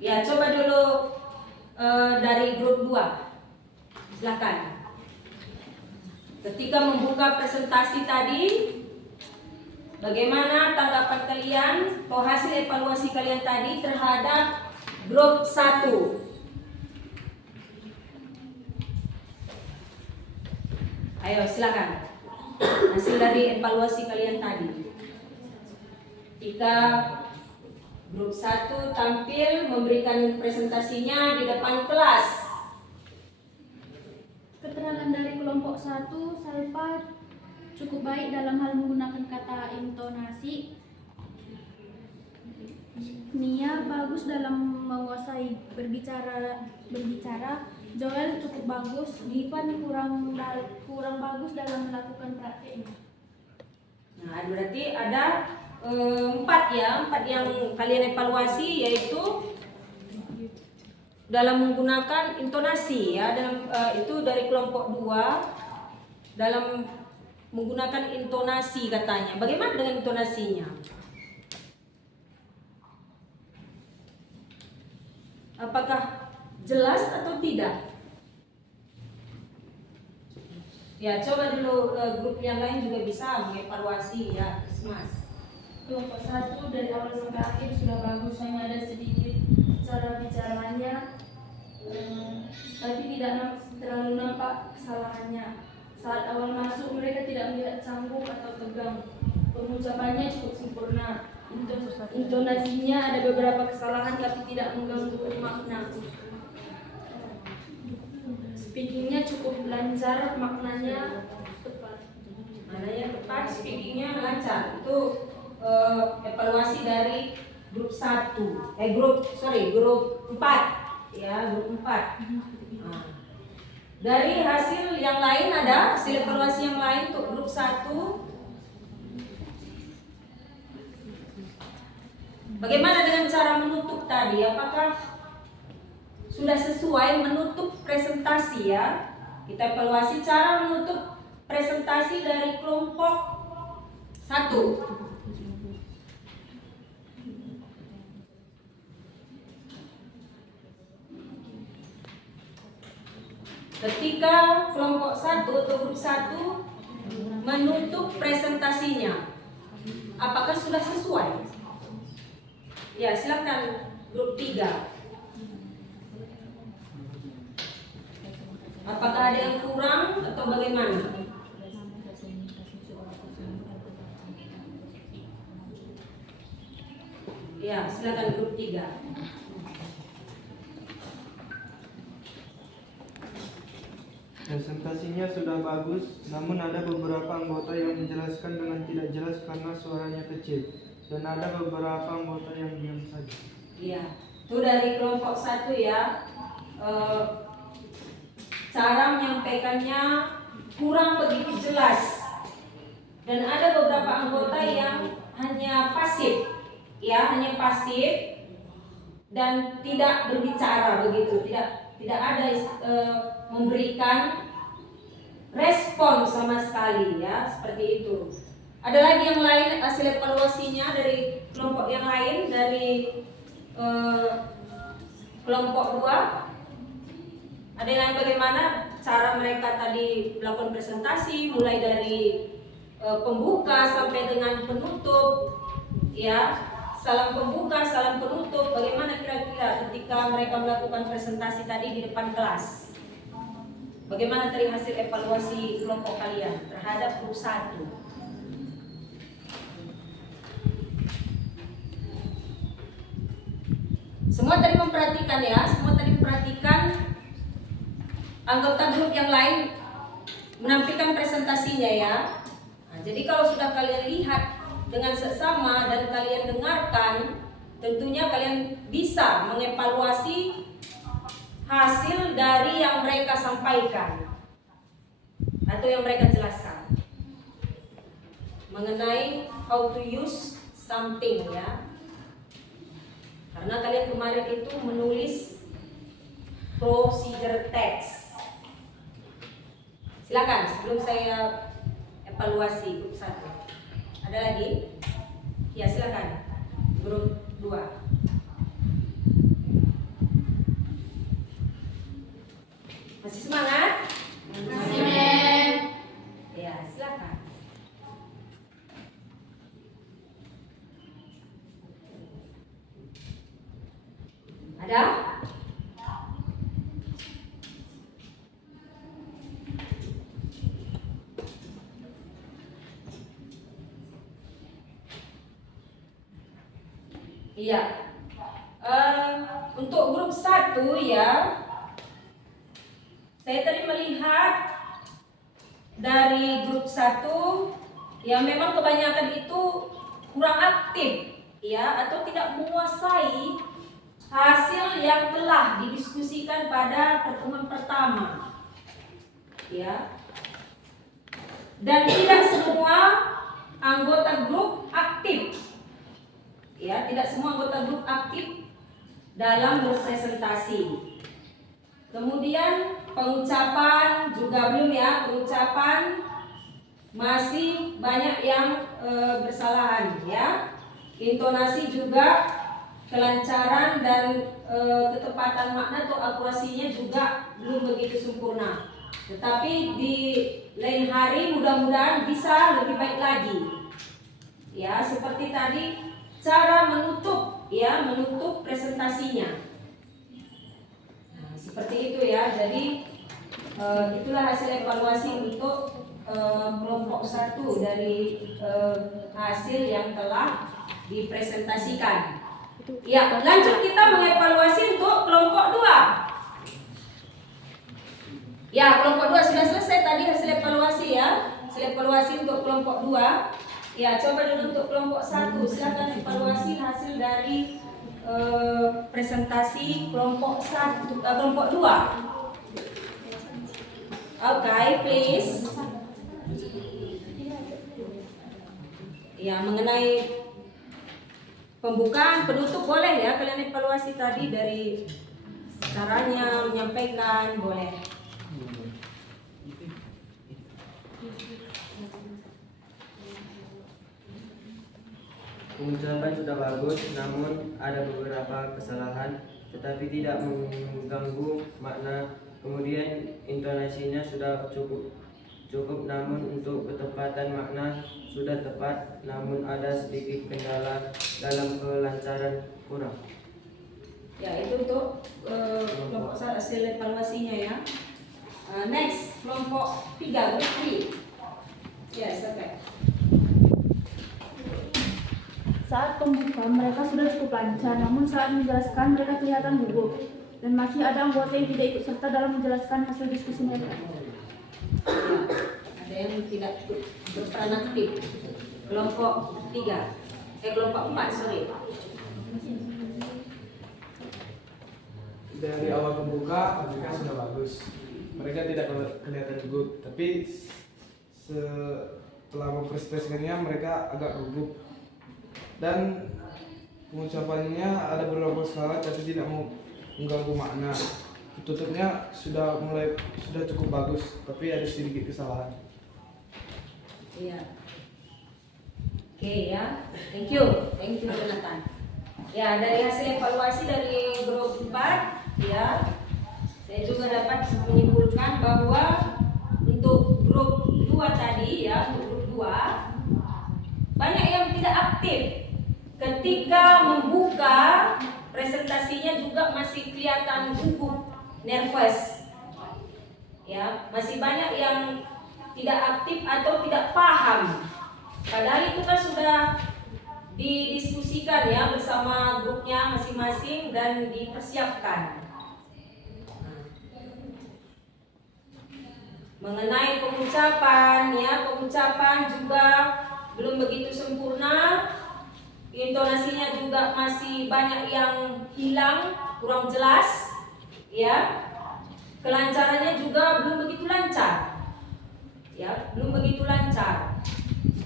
Coba dulu dari grup 2. Silakan. Ketika membuka presentasi tadi, bagaimana tanggapan kalian atau hasil evaluasi kalian tadi terhadap grup 1? Ayo silakan. Hasil dari evaluasi kalian tadi. Ketika grup 1 tampil memberikan presentasinya di depan kelas. Keterangan dari kelompok 1, Salpa cukup baik dalam hal menggunakan kata intonasi. Nia bagus dalam menguasai berbicara. Joel cukup bagus. Givan kurang bagus dalam melakukan prakteknya. Nah, berarti ada 4 yang kalian evaluasi, yaitu dalam menggunakan intonasi, itu dari kelompok 2 dalam menggunakan intonasi katanya. Bagaimana dengan intonasinya? Jelas atau tidak? Ya, coba dulu grup yang lain juga bisa mengevaluasi ya, Mas. Kelompok 1 dari awal sampai akhir sudah bagus, hanya ada sedikit cara bicaranya, tapi tidak terlalu nampak kesalahannya. Saat awal masuk mereka tidak melihat canggung atau tegang. Pengucapannya cukup sempurna. Intonasinya ada beberapa kesalahan tapi tidak mengganggu makna. Speakingnya cukup lancar, maknanya tepat. Mananya tepat, speakingnya lancar. Itu evaluasi dari grup 1. Grup 4. Ya, grup 4. Nah, dari hasil yang lain ada hasil evaluasi yang lain untuk grup 1. Bagaimana dengan cara menutup tadi? Apakah sudah sesuai menutup presentasi ya? Kita evaluasi cara menutup presentasi dari kelompok 1. Ketika kelompok 1 atau grup 1 menutup presentasinya, apakah sudah sesuai? Ya, silakan grup 3. Apakah ada yang kurang atau bagaimana? Ya, silakan grup 3. Presentasinya sudah bagus, namun ada beberapa anggota yang menjelaskan dengan tidak jelas karena suaranya kecil, dan ada beberapa anggota yang diam saja. Iya, itu dari kelompok 1 ya. Cara menyampaikannya kurang begitu jelas, dan ada beberapa anggota yang hanya pasif, ya, hanya pasif dan tidak berbicara begitu, tidak ada memberikan respon sama sekali ya, seperti itu. Ada lagi yang lain hasil evaluasinya dari kelompok yang lain, dari kelompok 2. Ada yang lain bagaimana cara mereka tadi melakukan presentasi, mulai dari pembuka sampai dengan penutup, ya, salam pembuka, salam penutup. Bagaimana kira-kira ketika mereka melakukan presentasi tadi di depan kelas? Bagaimana dari hasil evaluasi kelompok kalian terhadap grup 1? Semua tadi memperhatikan ya, semua tadi memperhatikan anggota grup yang lain menampilkan presentasinya ya. Nah, jadi kalau sudah kalian lihat dengan seksama dan kalian dengarkan, tentunya kalian bisa mengevaluasi hasil dari yang mereka sampaikan atau yang mereka jelaskan mengenai how to use something ya. Karena kalian kemarin itu menulis procedure text. Silakan sebelum saya evaluasi grup 1. Ada lagi? Ya, silakan. Grup 2. Masih semangat? Masih. Ya, silakan. Ada? Iya. Untuk grup 1 ya, saya tadi melihat dari grup 1 ya, memang kebanyakan itu kurang aktif ya, atau tidak menguasai hasil yang telah didiskusikan pada pertemuan pertama ya. Dan tidak semua anggota grup aktif ya, tidak semua anggota grup aktif dalam berpresentasi. Kemudian pengucapan juga belum ya, pengucapan masih banyak yang bersalahan ya. Intonasi juga kelancaran dan ketepatan makna atau akurasinya juga belum begitu sempurna. Tetapi di lain hari mudah-mudahan bisa lebih baik lagi. Ya, seperti tadi cara menutup presentasinya. Nah, seperti itu ya. Jadi itulah hasil evaluasi untuk kelompok 1 dari hasil yang telah dipresentasikan. Ya, lanjut kita mengevaluasi untuk kelompok 2. Ya, kelompok 2 sudah selesai tadi hasil evaluasi ya. Hasil evaluasi untuk kelompok 2. Ya, coba dulu untuk kelompok 1. Silakan evaluasi hasil dari presentasi kelompok 2. Okay, please. Ya, mengenai pembukaan, penutup boleh ya kalian evaluasi tadi dari caranya menyampaikan boleh. Pengucapan sudah bagus, namun ada beberapa kesalahan, tetapi tidak mengganggu makna. Kemudian intonasinya sudah cukup, namun untuk ketepatan makna sudah tepat, namun ada sedikit kendala dalam kelancaran kurang. Ya, itu untuk kelompok hasil evaluasinya ya. Next, kelompok 3, group 3. Yes, okay. Saat pembukaan mereka sudah cukup lancar, namun saat menjelaskan mereka kelihatan gugup dan masih ada anggota yang tidak ikut serta dalam menjelaskan hasil diskusi mereka. Ada yang tidak berperan aktif. Kelompok 3, kelompok 4, sorry. Dari awal pembuka mereka sudah bagus. Mereka tidak kelihatan gugup, tapi setelah mempresentasikannya mereka agak gugup. Dan pengucapannya ada beberapa kesalahan tapi tidak mengganggu makna. Tutupnya sudah cukup bagus, tapi ada sedikit kesalahan. Iya. Oke ya, thank you Jonathan. Ya, dari hasil evaluasi dari grup 4 ya, saya juga dapat menyimpulkan bahwa untuk grup 2 tadi ya, untuk grup 2 banyak yang tidak aktif ketika membuka presentasinya, juga masih kelihatan gugup, nervous ya, masih banyak yang tidak aktif atau tidak paham, padahal itu kan sudah didiskusikan ya bersama grupnya masing-masing dan dipersiapkan. Mengenai pengucapan ya, pengucapan juga belum begitu sempurna, intonasinya juga masih banyak yang hilang, kurang jelas ya, kelancarannya juga belum begitu lancar ya,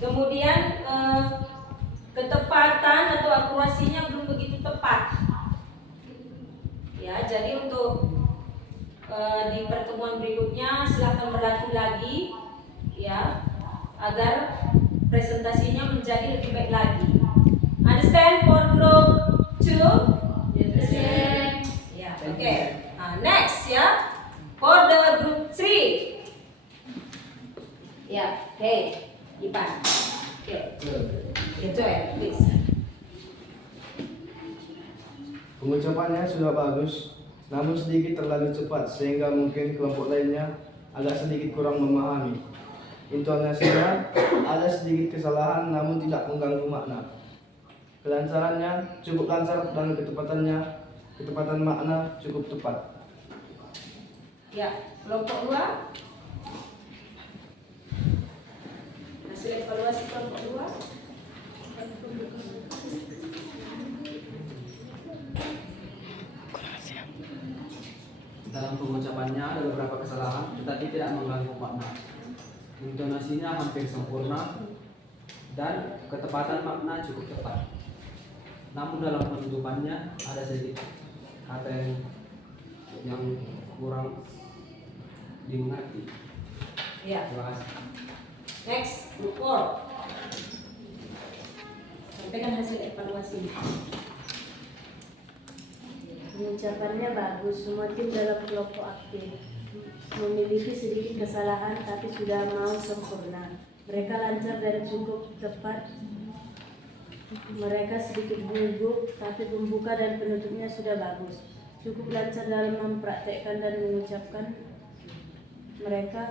kemudian ketepatan atau akurasinya belum begitu tepat ya. Jadi untuk di pertemuan berikutnya silakan berlatih lagi ya, agar presentasinya menjadi lebih baik lagi. Understand for group 2? Yes. Ya, oke. Next ya, for the group 3. Ya, hey, Ipan. Enjoy, please. Pengucapannya sudah bagus, namun sedikit terlalu cepat sehingga mungkin kelompok lainnya agak sedikit kurang memahami. Intonasinya ada sedikit kesalahan namun tidak mengganggu makna. Kelancarannya cukup lancar dan ketepatan makna cukup tepat. Ya, kelompok 2. Hasil evaluasi kelompok 2. Dalam pengucapannya ada beberapa kesalahan, tetapi tidak mengganggu makna. Intonasinya hampir sempurna dan ketepatan makna cukup tepat. Namun dalam penutupannya ada sedikit kata yang kurang dimengerti. Ya. Terima kasih. Next, group 4. Sampaikan hasil evaluasi. Pengucapannya bagus, semua tim dalam kelompok aktif. Memiliki sedikit kesalahan tapi sudah mau sempurna. Mereka lancar dan cukup tepat. Mereka sedikit gugup tapi pembuka dan penutupnya sudah bagus. Cukup lancar dalam mempraktekkan dan mengucapkan. Mereka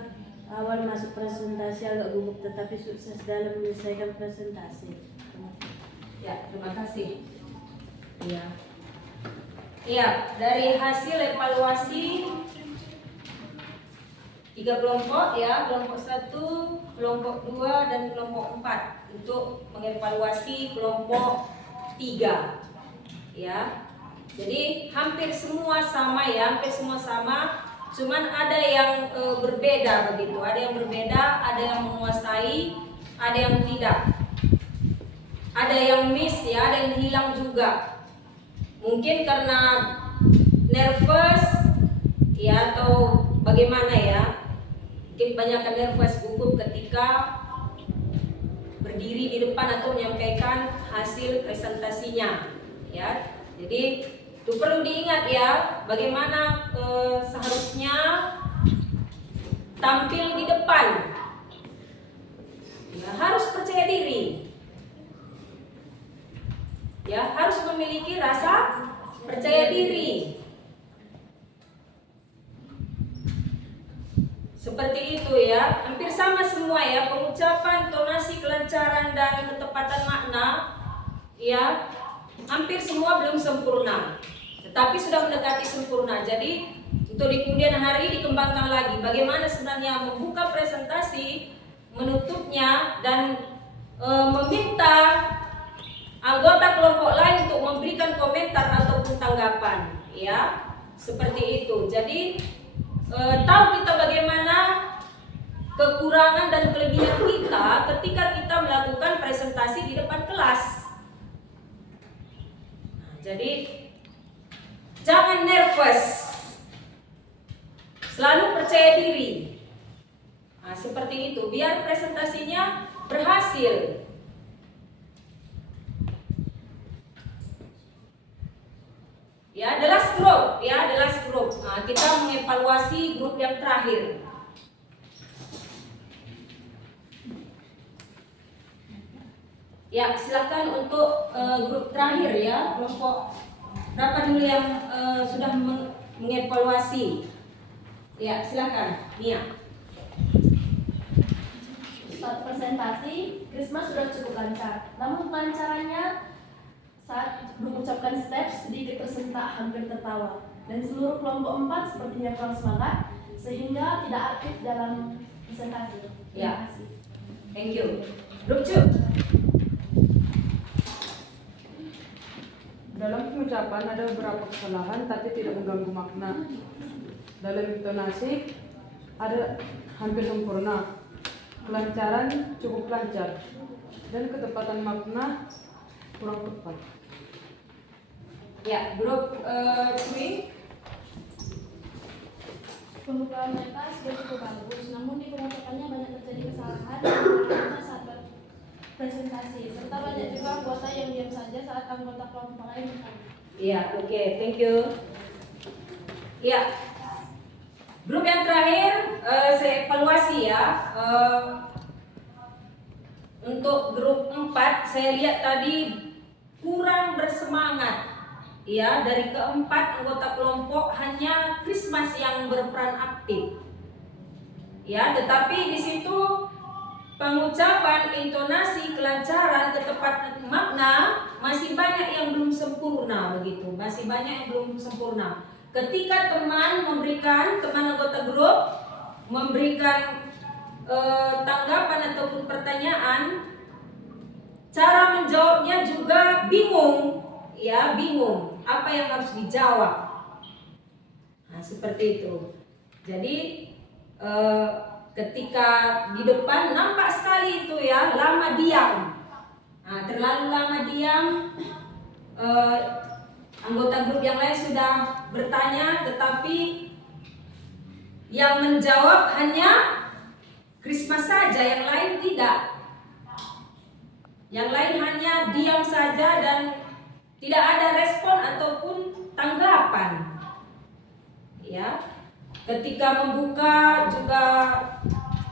awal masuk presentasi agak gugup tetapi sukses dalam menyelesaikan presentasi. Ya, terima kasih. Iya. Iya, dari hasil evaluasi 3 kelompok ya, kelompok 1, kelompok 2 dan kelompok 4 untuk mengevaluasi kelompok 3. Ya. Jadi hampir semua sama ya, hampir semua sama. Cuman ada yang berbeda begitu. Ada yang berbeda, ada yang menguasai, ada yang tidak. Ada yang miss ya, ada yang hilang juga. Mungkin karena nervous ya atau bagaimana ya. Mungkin banyak nervous, gugup ketika berdiri di depan atau menyampaikan hasil presentasinya ya. Jadi itu perlu diingat ya, bagaimana seharusnya tampil di depan. Ya, harus percaya diri. Ya, harus memiliki rasa percaya diri. Seperti itu ya, hampir sama semua ya, pengucapan, tonasi, kelancaran dan ketepatan makna ya, hampir semua belum sempurna. Tetapi sudah mendekati sempurna. Jadi untuk di kemudian hari dikembangkan lagi bagaimana sebenarnya membuka presentasi, menutupnya dan meminta anggota kelompok lain untuk memberikan komentar ataupun tanggapan ya, seperti itu. Jadi tahu kita bagaimana kekurangan dan kelebihan kita ketika kita melakukan presentasi di depan kelas. Jadi jangan nervous, selalu percaya diri. Nah, seperti itu biar presentasinya berhasil. Ya, the last group, ya, the last group. Nah, kita mengevaluasi grup yang terakhir. Ya, silakan untuk grup terakhir ya, kelompok berapa dulu yang sudah mengevaluasi? Ya, silakan, Nia. Saat presentasi, Krisma sudah cukup lancar. Namun kelancarannya saat mengucapkan step sedikit tersentak hampir tertawa. Dan seluruh kelompok 4 sepertinya kurang semangat sehingga tidak aktif dalam presentasi. Ya, thank you. Grup 2. Dalam pengucapan ada beberapa kesalahan tapi tidak mengganggu makna. Dalam intonasi ada hampir sempurna. Kelancaran cukup lancar. Dan ketepatan makna kurang tepat. Ya, grup 3. Pembukaan mereka sudah cukup bagus, namun di pengucapannya banyak terjadi kesalahan dan saat presentasi, serta banyak juga anggota yang diam saja saat anggota kelompok lain bertanya. Iya, oke, thank you. Iya, grup yang terakhir saya evaluasi ya. Untuk grup 4 saya lihat tadi kurang bersemangat. Ya, dari keempat anggota kelompok hanya Krismas yang berperan aktif. Ya, tetapi di situ pengucapan, intonasi, kelancaran, ketepatan makna masih banyak yang belum sempurna begitu. Masih banyak yang belum sempurna. Ketika teman anggota grup memberikan tanggapan ataupun pertanyaan, cara menjawabnya juga bingung. Ya, bingung apa yang harus dijawab. Nah, seperti itu. Jadi ketika di depan nampak sekali itu ya, lama diam. Nah, terlalu lama diam, anggota grup yang lain sudah bertanya, tetapi yang menjawab hanya Krismas saja, yang lain tidak. Yang lain hanya diam saja dan tidak ada respon ataupun tanggapan. Ya, ketika membuka juga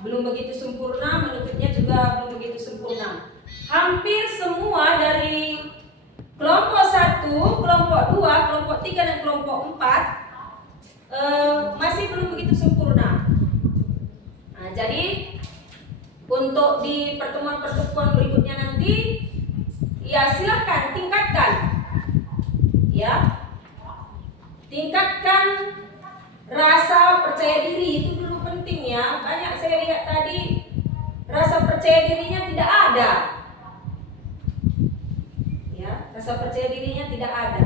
belum begitu sempurna, menutupnya juga belum begitu sempurna. Hampir semua dari kelompok 1, kelompok 2, kelompok 3 dan kelompok 4 masih belum begitu sempurna. Nah, jadi untuk di pertemuan-pertemuan berikutnya nanti, ya silahkan tingkatkan, ya, tingkatkan rasa percaya diri, itu dulu penting ya. Banyak saya lihat tadi rasa percaya dirinya tidak ada, ya, rasa percaya dirinya tidak ada.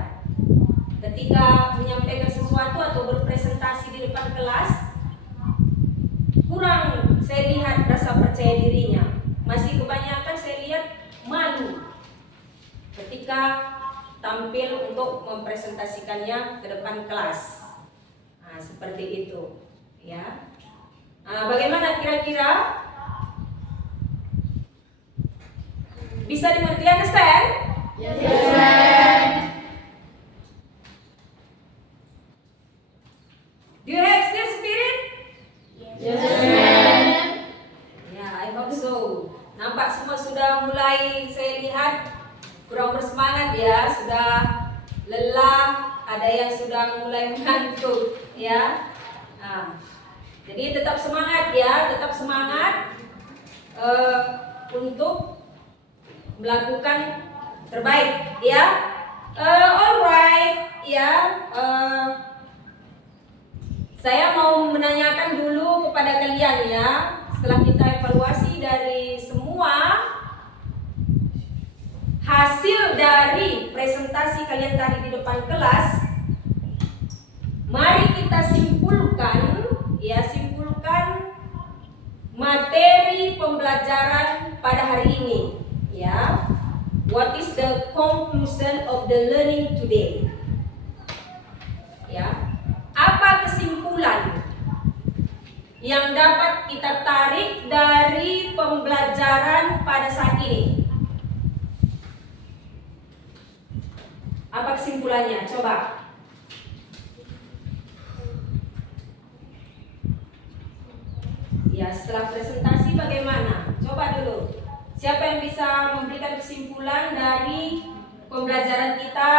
Ketika menyampaikan sesuatu atau berpresentasi di depan kelas, kurang saya lihat rasa percaya dirinya. Masih kebanyakan saya lihat malu ketika tampil untuk mempresentasikannya ke depan kelas. Nah, seperti itu, ya. Nah, bagaimana kira-kira? Bisa dimengerti, understand? Yes. Do you have still spirit? Yes. Ya, I hope so. Nampak semua sudah mulai, saya lihat kurang bersemangat ya, sudah lelah, ada yang sudah mulai mengantuk ya. Nah, jadi tetap semangat ya, tetap semangat untuk melakukan terbaik ya. Alright ya. Saya mau menanyakan dulu kepada kalian ya, setelah kita evaluasi dari semua hasil dari presentasi kalian tadi di depan kelas, mari kita simpulkan ya, simpulkan materi pembelajaran pada hari ini ya. What is the conclusion of the learning today? Ya. Apa kesimpulan yang dapat kita tarik dari pembelajaran pada saat ini? Apa kesimpulannya? Coba. Ya, setelah presentasi bagaimana? Coba dulu. Siapa yang bisa memberikan kesimpulan dari pembelajaran kita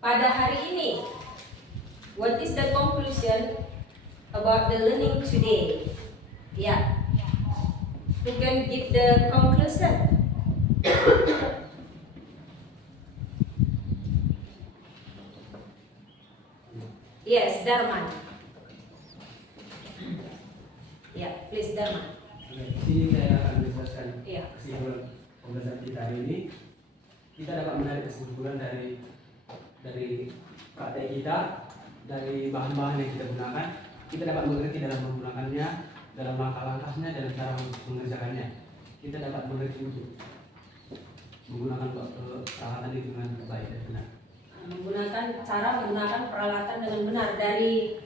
pada hari ini? What is the conclusion about the learning today? Yeah. Who can give the conclusion? Yes, Darman. Yeah, please Darman. Di sini saya akan menjelaskan Iya. kesimpulan pembahasan kita hari ini. Kita dapat menarik kesimpulan dari praktek kita, dari bahan-bahan yang kita gunakan. Kita dapat mengerti dalam menggunakannya, dalam langkah-langkahnya, dalam cara mengerjakannya. Kita dapat mengerti untuk menggunakan peralatan itu dengan baik dan benar. Menggunakan peralatan dengan benar dari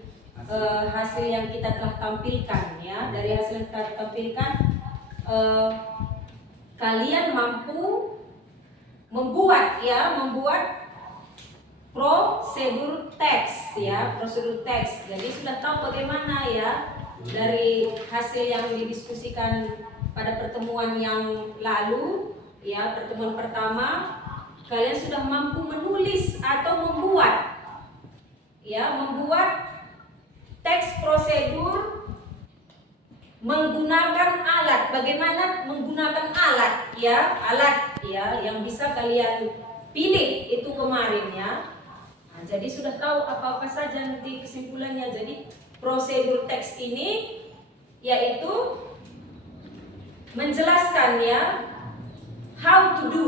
hasil yang kita telah tampilkan ya. Dari hasil yang kita tampilkan, kalian mampu membuat prosedur teks ya, prosedur teks. Jadi sudah tahu bagaimana ya dari hasil yang didiskusikan pada pertemuan yang lalu ya, pertemuan pertama, kalian sudah mampu menulis atau membuat teks prosedur menggunakan alat. Bagaimana menggunakan alat ya yang bisa kalian pilih itu kemarin ya. Nah, jadi sudah tahu apa-apa saja nanti kesimpulannya. Jadi prosedur teks ini yaitu menjelaskan ya how to do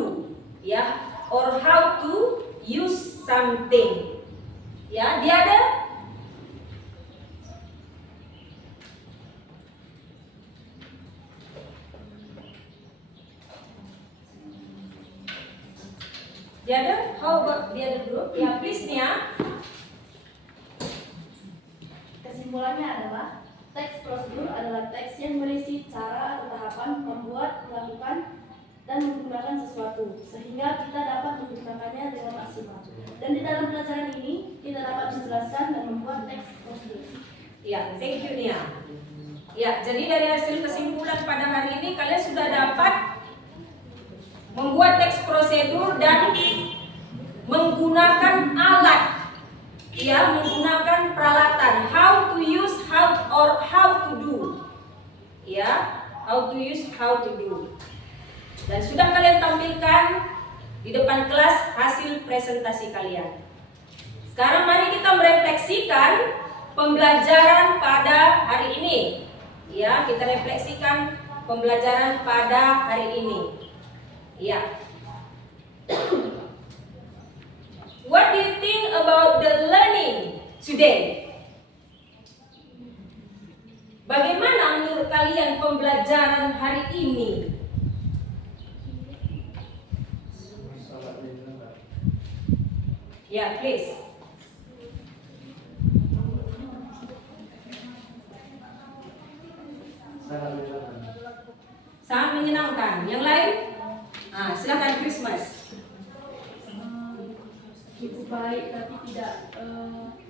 ya, or how to use something ya. Dia ada how about the other group ya, please Nia. Kesimpulannya adalah teks prosedur adalah teks yang berisi cara atau tahapan membuat, melakukan, dan menggunakan sesuatu, sehingga kita dapat menggunakannya dengan maksimal. Dan di dalam pelajaran ini, kita dapat menjelaskan dan membuat teks prosedur. Ya, thank you Nia. Ya, jadi dari hasil kesimpulan pada hari ini kalian sudah dapat membuat teks prosedur dan menggunakan alat, ya, menggunakan peralatan. How to use, how to do, ya, how to use, how to do. Dan sudah kalian tampilkan di depan kelas hasil presentasi kalian. Sekarang mari kita merefleksikan pembelajaran pada hari ini. Ya, kita refleksikan pembelajaran pada hari ini. Ya. What do you think about the learning today? Bagaimana menurut kalian pembelajaran hari ini? Ya, please. Sangat menyenangkan. Yang lain? Silakan Christmas. Cukup baik, tapi tidak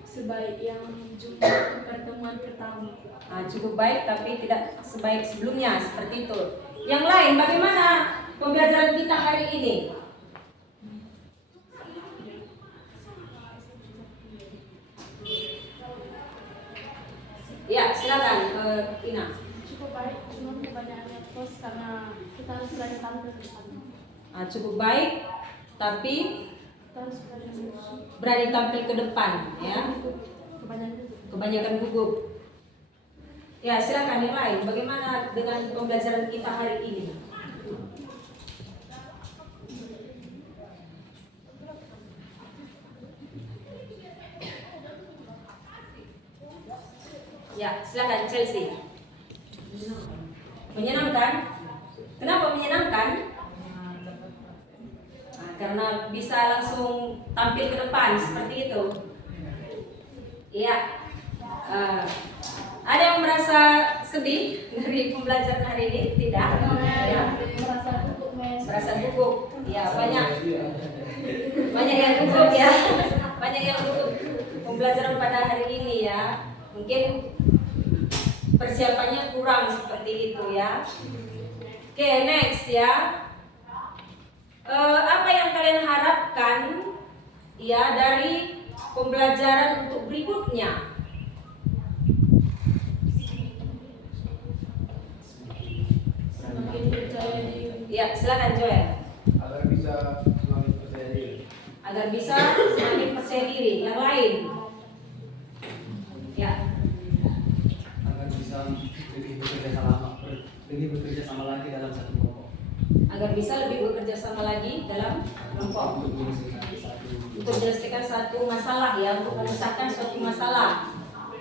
sebaik yang jumpa pertemuan pertama. Cukup baik, tapi tidak sebaik sebelumnya, seperti itu. Yang lain, bagaimana pembelajaran kita hari ini? Ya, silakan Ina. Cukup baik, cuma kebanyakan pos karena kita harus belajar tampil ke depan. Cukup baik, tapi Kita harus berani tampil ke depan, ya. Kebanyakan gugup. Ya, silakan yang lain. Bagaimana dengan pembelajaran kita hari ini? Ya, silakan Chelsea. Menyenangkan? Kenapa menyenangkan? Karena bisa langsung tampil ke depan seperti itu. Iya. Ada yang merasa sedih dari pembelajaran hari ini? Tidak? Ya. Merasa gugup. Ya, banyak yang gugup ya. Banyak yang gugup pembelajaran pada hari ini ya. Mungkin persiapannya kurang seperti itu ya. Oke, next ya. Apa yang kalian harapkan ya dari pembelajaran untuk berikutnya? Semakin percaya diri. Ya, silakan Joel. Agar bisa semakin percaya diri. Agar bisa semakin percaya diri. Yang lain? Ya. Agar bisa lebih bekerja sama lagi dalam satu kelompok. Agar bisa lebih bekerja sama lagi dalam kelompok. Untuk menyelesaikan satu masalah ya, untuk memecahkan suatu masalah.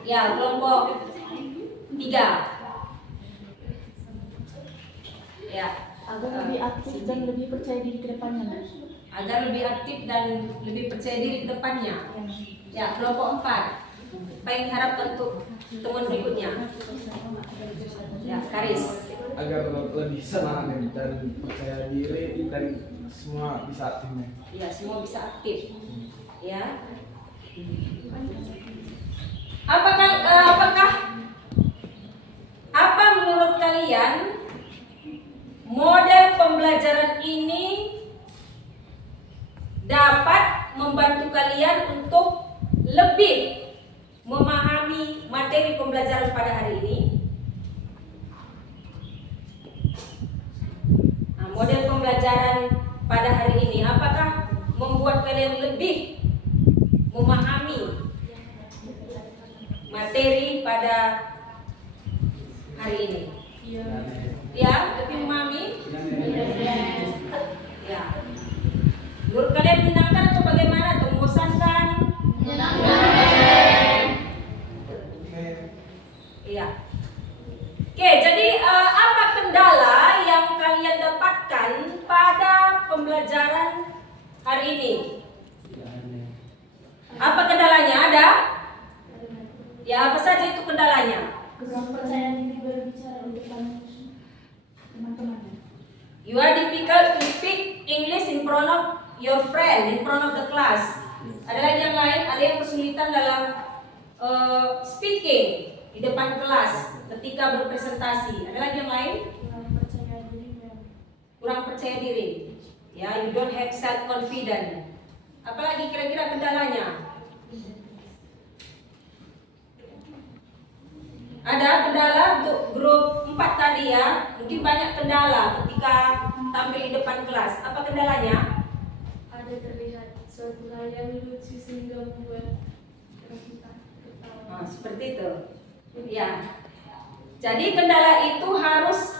Ya, kelompok 3. Ya. agar lebih aktif dan lebih percaya diri ke depannya. Agar lebih aktif dan lebih percaya diri ke depannya. Ya, kelompok 4. Apa yang diharapkan untuk pertemuan berikutnya? Ya, Karis. Agar lebih semangat dan percaya diri dan semua bisa aktifnya. Ya, semua bisa aktif. Ya. Apakah apa menurut kalian model pembelajaran ini dapat membantu kalian untuk lebih memahami materi pembelajaran pada hari ini? Model pembelajaran pada hari ini apakah membuat kalian lebih memahami materi pada hari ini? Ya, lebih memahami? Ya. Menurut kalian menyenangkan atau bagaimana? Atau membosankan? Menyenangkan. Iya. Oke, jadi apa kendala yang kalian dapatkan pada pembelajaran hari ini? Apa kendalanya? Ada? Ya, apa saja itu kendalanya? Kurang percaya diri berbicara di depan teman-teman. You are difficult to speak English in front of your friend, in front of the class. Ada lagi yang lain? Ada yang kesulitan dalam speaking di depan kelas ketika berpresentasi. Ada lagi yang lain? Kurang percaya diri. Ya, you don't have self confidence. Apalagi kira-kira kendalanya? Ada kendala untuk grup 4 tadi ya. Mungkin banyak kendala ketika tampil di depan kelas. Apa kendalanya? Ada terlihat suatu hal yang lucu sehingga membuat kita tertawa. Seperti itu. Ya. Jadi kendala itu harus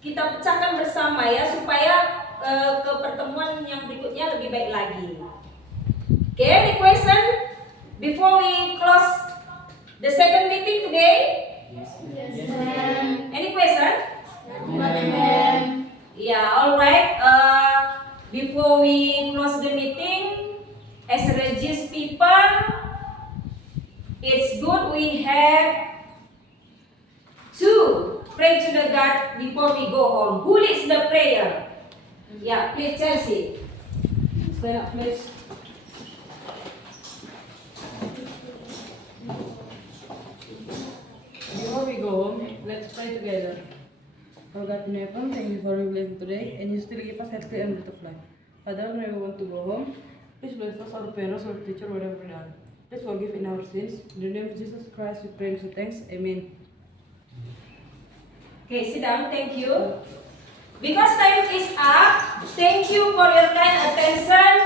kita pecahkan bersama ya supaya ke pertemuan yang berikutnya lebih baik lagi. Okay, any question before we close the second meeting today? Any question? Yeah, all right. Before we close the meeting, as religious people, it's good we have to pray to the God before we go home. Who leads the prayer? Yeah, please, Chelsea. Stand up, please. Before we go home, let's pray together. Oh God in heaven, thank you for your blessing today, and you still give us healthy and breath of life. Father, when we want to go home, please bless us, our parents, our teacher, whatever we done. Please forgive in our sins. In the name of Jesus Christ, we pray and say thanks. Amen. Okay, sit down. Thank you. Because time is up, thank you for your kind attention.